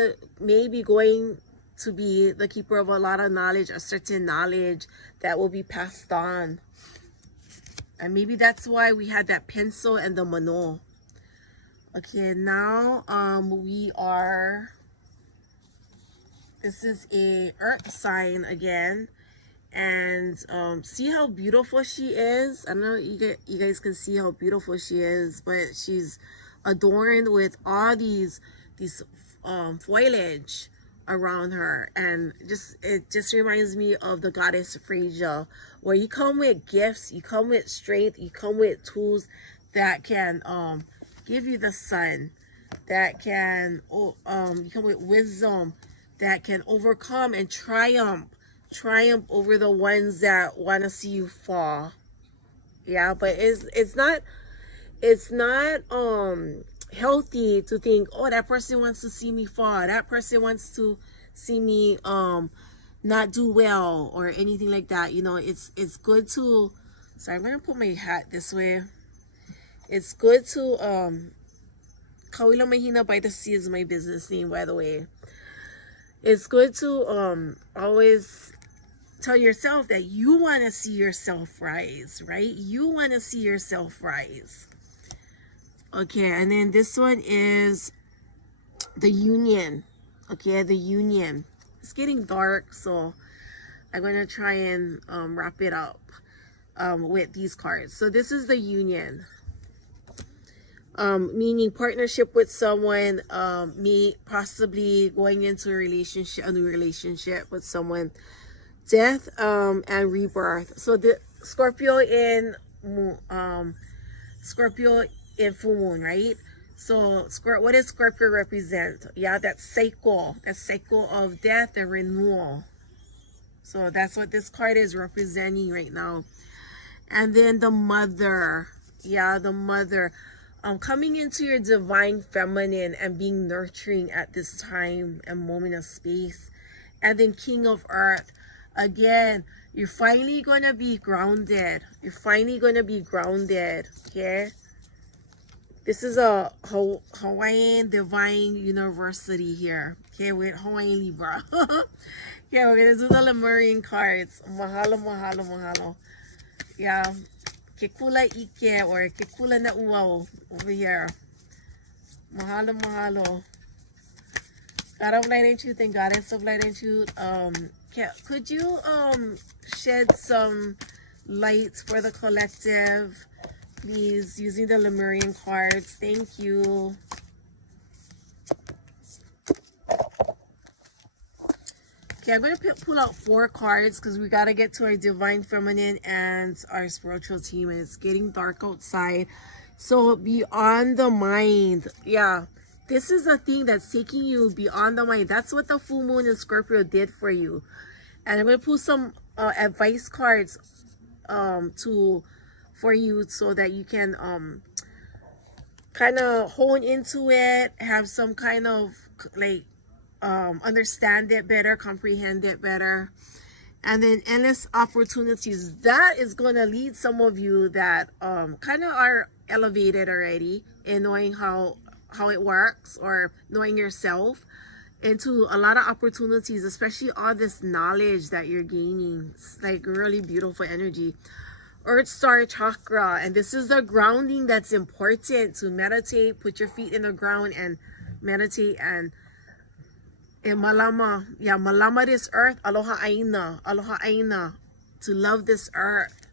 going to be the keeper of a lot of knowledge, a certain knowledge that will be passed on. And maybe that's why we had that pencil and the mano. Okay, now this is a earth sign again, and see how beautiful she is. I don't know if you guys can see how beautiful she is, but she's adorned with all these foliage around her, and it just reminds me of the goddess Freyja, where you come with gifts, you come with strength, you come with tools that can give you the sun, that can you come with wisdom that can overcome and triumph over the ones that want to see you fall. Yeah, but it's not healthy to think, oh, that person wants to see me fall, that person wants to see me not do well or anything like that. You know, it's good to, sorry, I'm gonna put my hat this way. It's good to Kawila Mahina by the Sea is my business name, by the way. It's good to always tell yourself that you want to see yourself rise, right? You want to see yourself rise. Okay, and then this one is the Union. Okay, the Union. It's getting dark, so I'm going to try and wrap it up with these cards. So this is the Union. Meaning partnership with someone, me possibly going into a relationship, a new relationship with someone, death and rebirth. So the Scorpio in full moon, right? So what does Scorpio represent? Yeah, that cycle of death and renewal. So that's what this card is representing right now. And then the Mother, yeah, the Mother. Coming into your divine feminine and being nurturing at this time and moment of space. And then King of Earth. Again, you're finally going to be grounded. You're finally going to be grounded. Okay? This is a Hawaiian Divine University here. Okay, with Hawaiian Libra. Yeah, we're going to do the Lemurian cards. Mahalo, mahalo, mahalo. Yeah. Kekula ike or kekula na uwao over here. Mahalo, mahalo. God of Light and Truth and Goddess of Light and Truth. Could you shed some light for the collective, please, using the Lemurian cards? Thank you. Okay, I'm going to pull out 4 cards because we got to get to our Divine Feminine and our spiritual team. And it's getting dark outside. So beyond the mind. Yeah, this is a thing that's taking you beyond the mind. That's what the full moon in Scorpio did for you. And I'm going to pull some advice cards for you so that you can kind of hone into it, have some kind of like understand it better, comprehend it better. And then endless opportunities. That is going to lead some of you that kind of are elevated already in knowing how it works or knowing yourself, into a lot of opportunities, especially all this knowledge that you're gaining. It's like really beautiful energy. Earth Star Chakra, and this is the grounding that's important to meditate. Put your feet in the ground and meditate and malama, yeah, malama this earth. Aloha aina, aloha aina, to love this earth.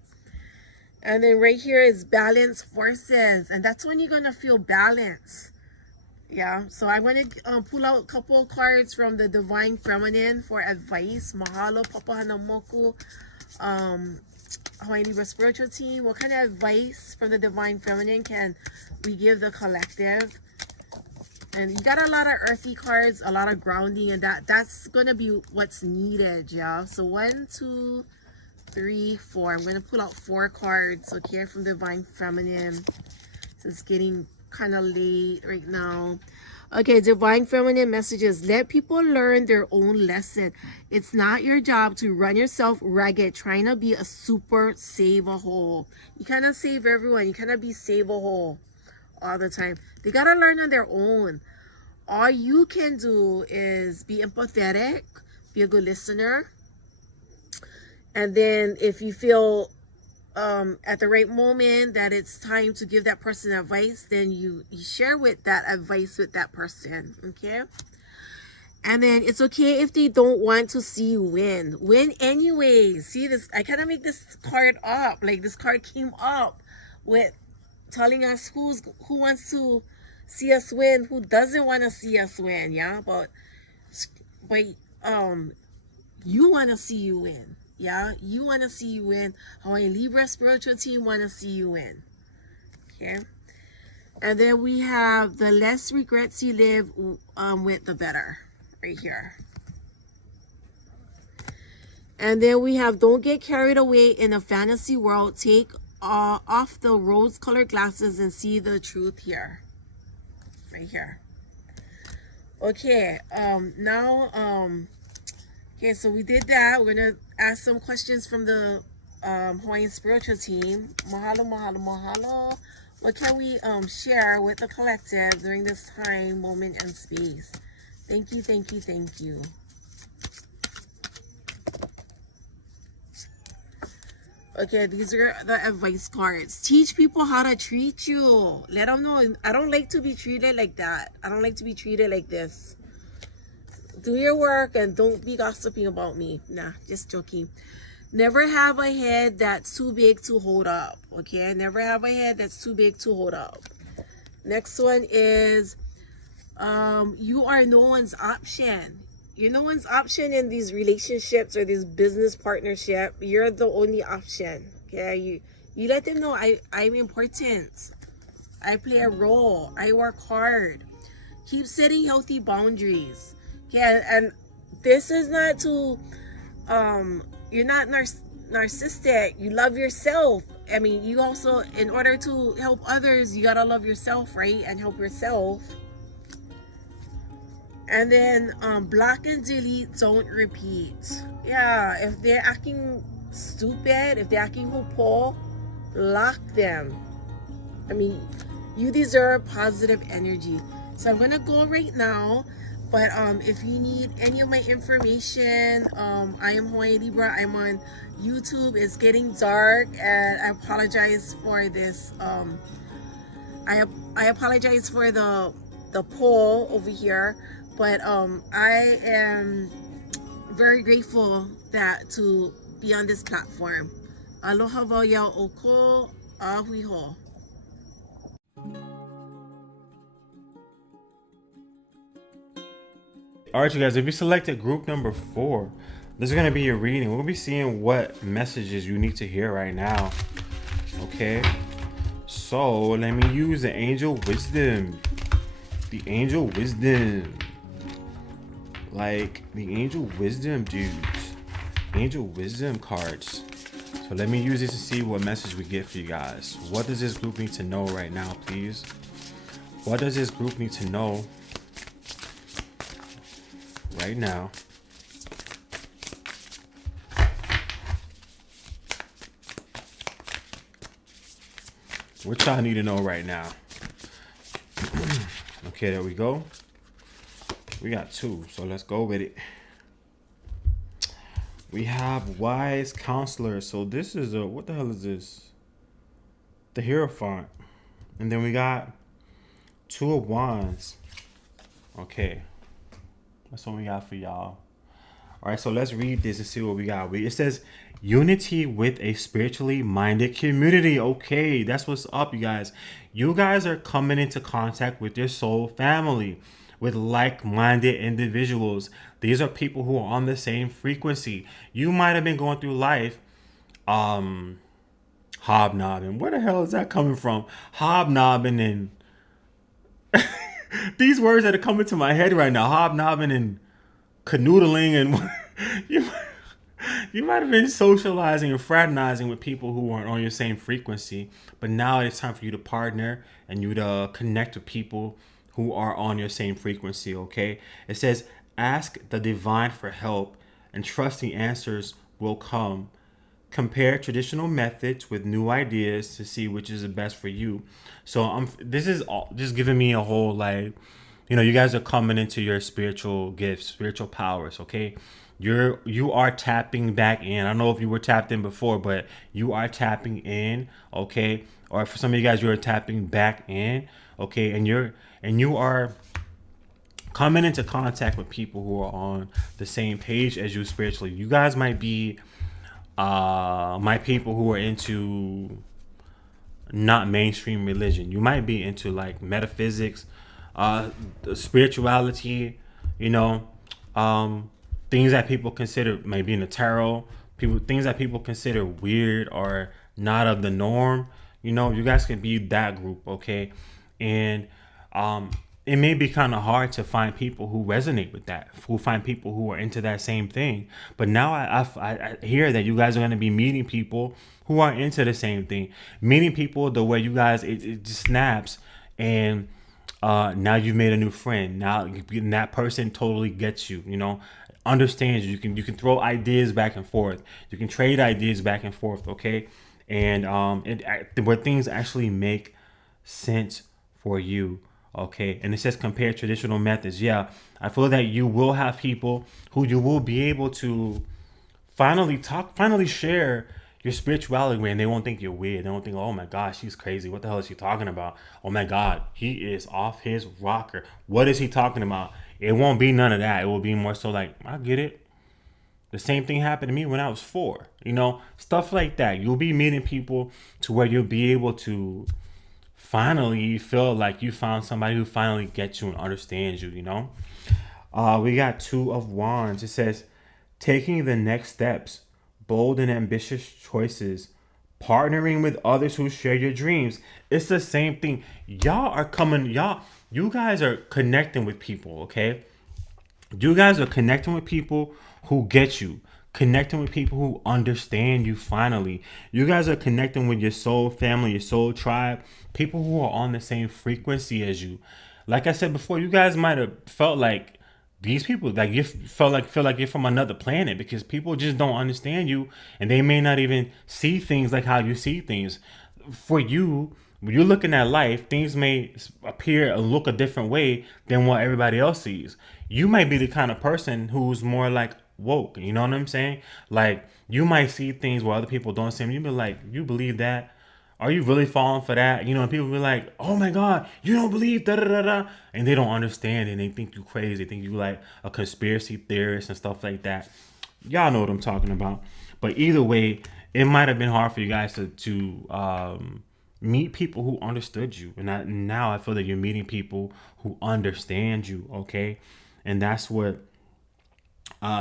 And then right here is balance forces, and that's when you're gonna feel balance. Yeah, so I'm going to pull out a couple cards from the Divine Feminine for advice. Mahalo, Papa Hanamoku, Hawaiian Libra Spiritual Team. What kind of advice from the Divine Feminine can we give the collective? And you got a lot of earthy cards, a lot of grounding, and that's going to be what's needed, yeah? So 1, 2, 3, 4. I'm going to pull out 4 cards, okay, from Divine Feminine. So it's getting kind of late right now. Okay, Divine Feminine messages. Let people learn their own lesson. It's not your job to run yourself ragged trying to be a super save-a-hole. You cannot save everyone. You cannot be save-a-hole all the time. They gotta learn on their own. All you can do is be empathetic, be a good listener, and then if you feel at the right moment that it's time to give that person advice, then you share with that advice with that person, okay? And then it's okay if they don't want to see you win anyway. See this, I kind of make this card up, like this card came up with telling us who wants to see us win, who doesn't want to see us win, yeah? But you want to see you win. Yeah, you want to see you win. Hawaiian Libra Spiritual Team want to see you win. Okay. And then we have the less regrets you live with, the better. Right here. And then we have don't get carried away in a fantasy world. Take off the rose-colored glasses and see the truth here. right here. Okay, okay, so we did that. We're gonna ask some questions from the Hawaiian spiritual team. Mahalo, mahalo, mahalo. What can we share with the collective during this time, moment, and space? Thank you, thank you, thank you. Okay, these are the advice cards. Teach people how to treat you. Let them know. I don't like to be treated like that. I don't like to be treated like this. Do your work and don't be gossiping about me. Nah, just joking. Never have a head that's too big to hold up. Okay, never have a head that's too big to hold up. Next one is you are no one's option. You're no one's option in these relationships or this business partnership. You're the only option. Okay, you let them know I'm important. I play a role. I work hard. Keep setting healthy boundaries. Okay, and this is not to you're not narcissistic. You love yourself. I mean, you also, in order to help others, you gotta love yourself, right? And help yourself. And then block and delete, don't repeat. Yeah, if they're acting stupid, if they're acting hupo, block them. I mean, you deserve positive energy. So I'm gonna go right now. But if you need any of my information, I am Hawaiian Libra. I'm on YouTube. It's getting dark, and I apologize for this. I apologize for the poll over here, but I am very grateful to be on this platform. Aloha wauia oko ahuiho. All right, you guys, if you selected group number 4, this is going to be your reading. We're going to be seeing what messages you need to hear right now. Okay, so let me use the angel wisdom. The angel wisdom. Like the angel wisdom dudes. Angel wisdom cards. So let me use this to see what message we get for you guys. What does this group need to know right now, please? What does this group need to know right now? What y'all need to know right now? Okay, there we go. We got 2, so let's go with it. We have wise counselor. So this is a, what the hell is this? The Hierophant. And then we got 2 of Wands. Okay. That's what we got for y'all. All right, so let's read this and see what we got. It says unity with a spiritually minded community. Okay, that's what's up, you guys. You guys are coming into contact with your soul family, with like-minded individuals. These are people who are on the same frequency. You might have been going through life hobnobbing. Where the hell is that coming from? Hobnobbing and these words that are coming to my head right now, hobnobbing and canoodling, and you might have been socializing and fraternizing with people who aren't on your same frequency, but now it's time for you to partner and you to connect with people who are on your same frequency. Okay, it says ask the divine for help and trust the answers will come. Compare traditional methods with new ideas to see which is the best for you. So this is all just giving me a whole, like, you know, you guys are coming into your spiritual gifts, spiritual powers. Okay, you are tapping back in. I don't know if you were tapped in before, but you are tapping in. Okay, or for some of you guys, you are tapping back in. Okay, and you are coming into contact with people who are on the same page as you spiritually. You guys might be my people who are into not mainstream religion. You might be into like metaphysics, spirituality, you know, things that people consider maybe in the tarot, things that people consider weird or not of the norm. You know, you guys can be that group. Okay, and it may be kind of hard to find people who resonate with that, who find people who are into that same thing. But now I hear that you guys are going to be meeting people who are into the same thing, meeting people the way you guys, it just snaps. And now you've made a new friend. Now that person totally gets you, understands you. You can throw ideas back and forth. You can trade ideas back and forth, okay? And where things actually make sense for you, okay? And it says compare traditional methods. Yeah, I feel that you will have people who you will be able to finally share your spirituality with, and they won't think you're weird. They won't think, oh my gosh, she's crazy. What the hell is she talking about? Oh my God, he is off his rocker. What is he talking about? It won't be none of that. It will be more so like, I get it. The same thing happened to me when I was 4. Stuff like that. You'll be meeting people to where you'll be able to finally feel like you found somebody who finally gets you and understands you, We got 2 of Wands. It says, taking the next steps, bold and ambitious choices, partnering with others who share your dreams. It's the same thing. You guys are connecting with people, okay? You guys are connecting with people who get you, connecting with people who understand you finally. You guys are connecting with your soul family, your soul tribe, people who are on the same frequency as you. Like I said before, you guys might have felt like these people, like you feel like you're from another planet, because people just don't understand you, and they may not even see things like how you see things. For you, when you're looking at life, things may appear and look a different way than what everybody else sees. You might be the kind of person who's more like woke, you know what I'm saying? Like, you might see things where other people don't see them. You be like, you believe that? Are you really falling for that? And people be like, oh my God, you don't believe da da da da. And they don't understand, and they think you crazy. They think you like a conspiracy theorist and stuff like that. Y'all know what I'm talking about. But either way, it might have been hard for you guys to meet people who understood you. And now I feel that you're meeting people who understand you, okay? And that's what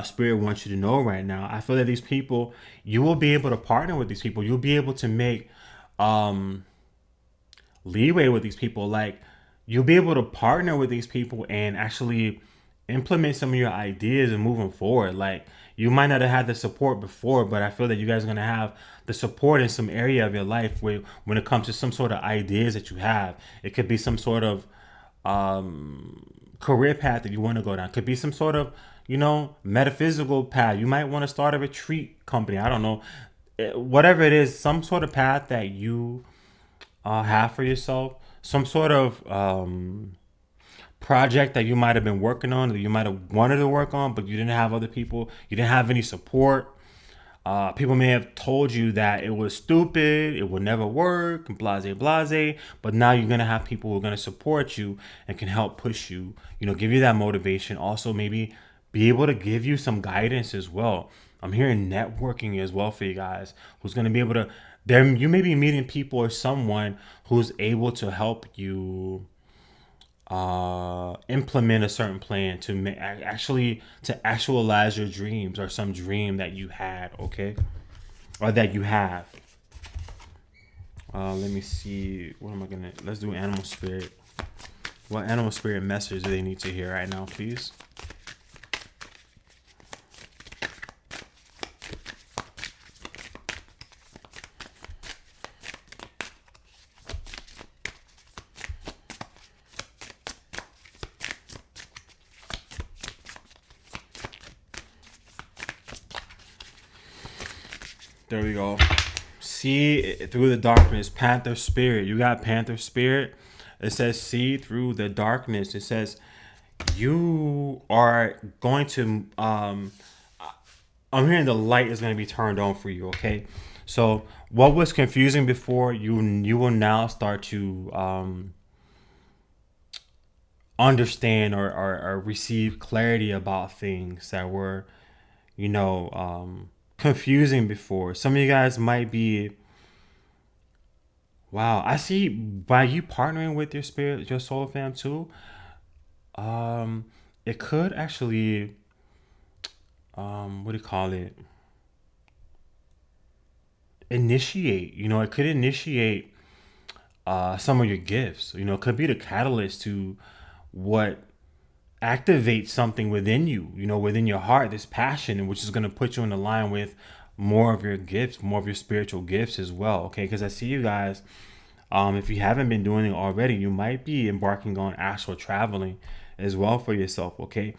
Spirit wants you to know right now. I feel that these people, you will be able to partner with these people. You'll be able to make leeway with these people. Like, you'll be able to partner with these people and actually implement some of your ideas and moving forward. Like, you might not have had the support before, but I feel that you guys are going to have the support in some area of your life where, when it comes to some sort of ideas that you have. It could be some sort of career path that you want to go down. It could be some sort of, metaphysical path. You might want to start a retreat company. I don't know. Whatever it is, some sort of path that you have for yourself, some sort of project that you might have been working on, that you might have wanted to work on, but you didn't have other people, you didn't have any support. People may have told you that it was stupid, it would never work, and blase, but now you're going to have people who are going to support you and can help push you, give you that motivation. Also, maybe be able to give you some guidance as well. I'm hearing networking as well for you guys, who's going to be able to, you may be meeting people or someone who's able to help you implement a certain plan to actualize your dreams, or some dream that you had, okay, or that you have. Let me see, let's do animal spirit. What animal spirit message do they need to hear right now, please? There we go. See through the darkness. Panther spirit. You got Panther spirit. It says see through the darkness. It says you are going to I'm hearing the light is going to be turned on for you, okay? So what was confusing before, you will now start to understand or receive clarity about things that were, confusing before. Some of you guys might be, wow, I see by you partnering with your spirit, your soul fam too, it could actually what do you call it, initiate, it could initiate some of your gifts. It could be the catalyst to what activates something within you, within your heart, this passion, which is going to put you in line with more of your gifts, more of your spiritual gifts as well, okay? Because I see you guys If you haven't been doing it already, you might be embarking on astral traveling as well for yourself. Okay.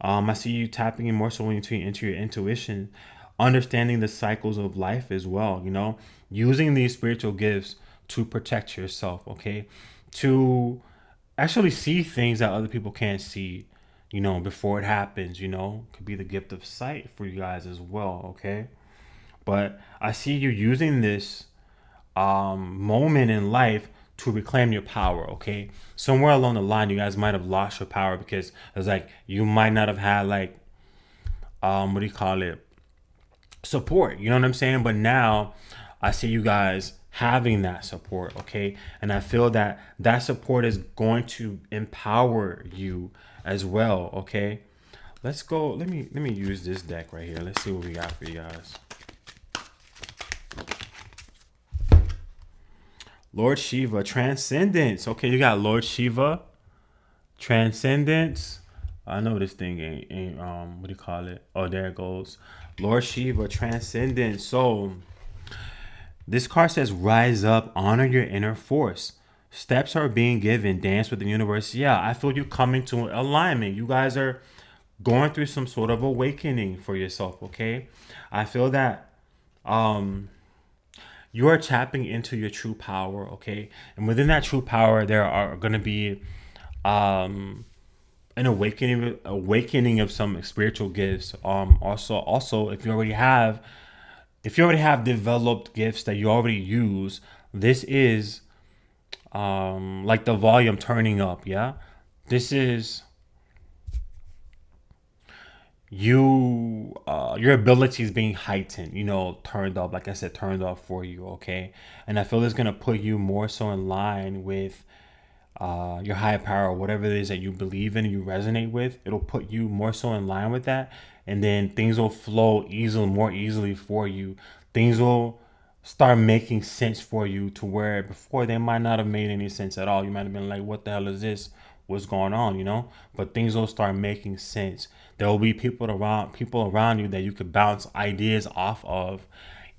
I see you tapping in more so into your intuition, understanding the cycles of life as well, using these spiritual gifts to protect yourself, okay? To actually see things that other people can't see, before it happens, could be the gift of sight for you guys as well, okay? But I see you using this moment in life to reclaim your power, okay? Somewhere along the line, you guys might have lost your power because it's like you might not have had what do you call it? Support, you know what I'm saying? But now I see you guys having that support, okay? And I feel that that support is going to empower you as well, okay? Let's go. Let me use this deck right here. Let's see what we got for you guys. Lord Shiva, Transcendence. Okay, you got Lord Shiva, Transcendence. I know this thing ain't what do you call it? Oh, there it goes. Lord Shiva, Transcendence. So this card says, rise up, honor your inner force. Steps are being given, dance with the universe. Yeah, I feel you coming to alignment. You guys are going through some sort of awakening for yourself, okay? I feel that you are tapping into your true power, okay? And within that true power, there are going to be an awakening of some spiritual gifts. Also, if you already have developed gifts that you already use, this is like the volume turning up, yeah? This is your abilities being heightened, turned up, like I said, turned up for you, okay? And I feel it's going to put you more so in line with your higher power, whatever it is that you believe in and you resonate with. It'll put you more so in line with that, and then things will flow more easily for you. Things will start making sense for you to where before they might not have made any sense at all. You might have been like, what the hell is this? What's going on, But things will start making sense. There will be people around you that you could bounce ideas off of,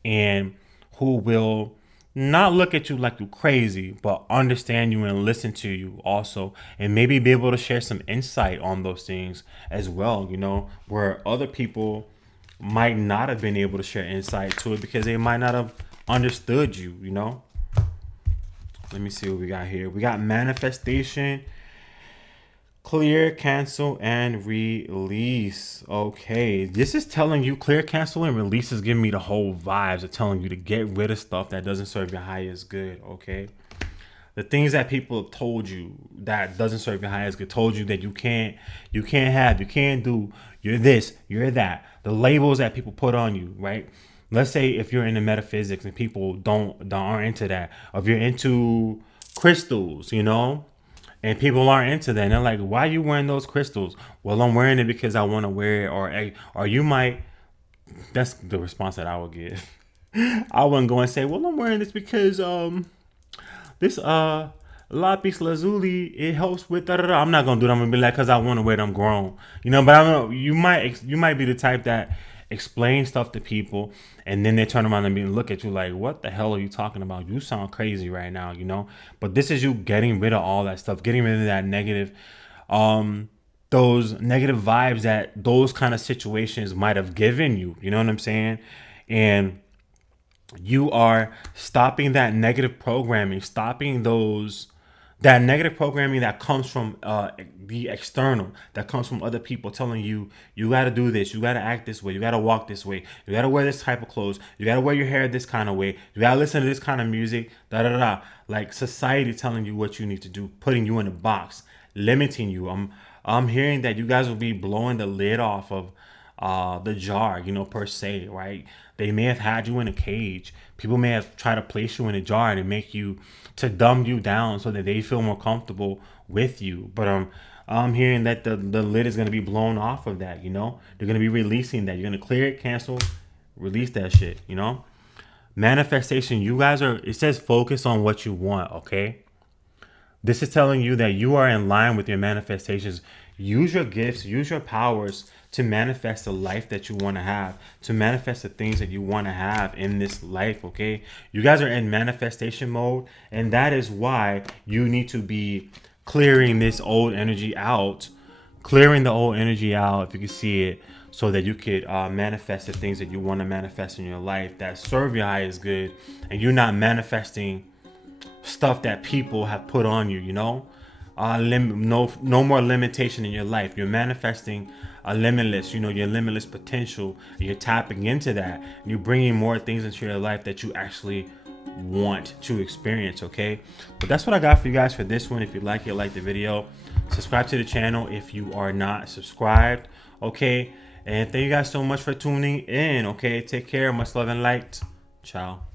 and who will not look at you like you're crazy, but understand you and listen to you also, and maybe be able to share some insight on those things as well, where other people might not have been able to share insight to it because they might not have understood you, Let me see what we got here. We got manifestation, clear, cancel, and release. Okay, this is telling you clear, cancel, and release is giving me the whole vibes of telling you to get rid of stuff that doesn't serve your highest good, okay? The things that people have told you that doesn't serve your highest good, told you that you can't have, you can't do, you're this, you're that. The labels that people put on you, right? Let's say if you're into metaphysics and people aren't into that, or if you're into crystals, and people aren't into that, and they're like, why are you wearing those crystals? Well, I'm wearing it because I want to wear it, or you might, that's the response that I would give. I wouldn't go and say, well, I'm wearing this because this lapis lazuli, it helps with da da da. I'm not gonna do that. I'm gonna be like, because I want to wear it, I'm grown, but I don't know, you might be the type that explain stuff to people, and then they turn around and look at you like, what the hell are you talking about? You sound crazy right now, But this is you getting rid of all that stuff, getting rid of that negative, those negative vibes that those kind of situations might have given you. You know what I'm saying? And you are stopping that negative programming, that negative programming that comes from the external, that comes from other people telling you, you got to do this, you got to act this way, you got to walk this way, you got to wear this type of clothes, you got to wear your hair this kind of way, you got to listen to this kind of music, da da da. Like society telling you what you need to do, putting you in a box, limiting you. I'm hearing that you guys will be blowing the lid off of the jar, per se, right? They may have had you in a cage. People may have tried to place you in a jar and to dumb you down so that they feel more comfortable with you. But I'm hearing that the lid is going to be blown off of that, They're going to be releasing that. You're going to clear it, cancel, release that shit, Manifestation, you guys it says focus on what you want, okay? This is telling you that you are in line with your manifestations. Use your gifts, use your powers to manifest the life that you want to have, to manifest the things that you want to have in this life, okay? You guys are in manifestation mode, and that is why you need to be clearing this old energy out, clearing the old energy out, if you can see it, so that you could manifest the things that you want to manifest in your life that serve your highest good, and you're not manifesting stuff that people have put on you, you know? No more limitation in your life. You're manifesting a limitless, you know, your limitless potential. And you're tapping into that. And you're bringing more things into your life that you actually want to experience, okay? But that's what I got for you guys for this one. If you like the video. Subscribe to the channel if you are not subscribed, okay? And thank you guys so much for tuning in, okay? Take care. Much love and light. Ciao.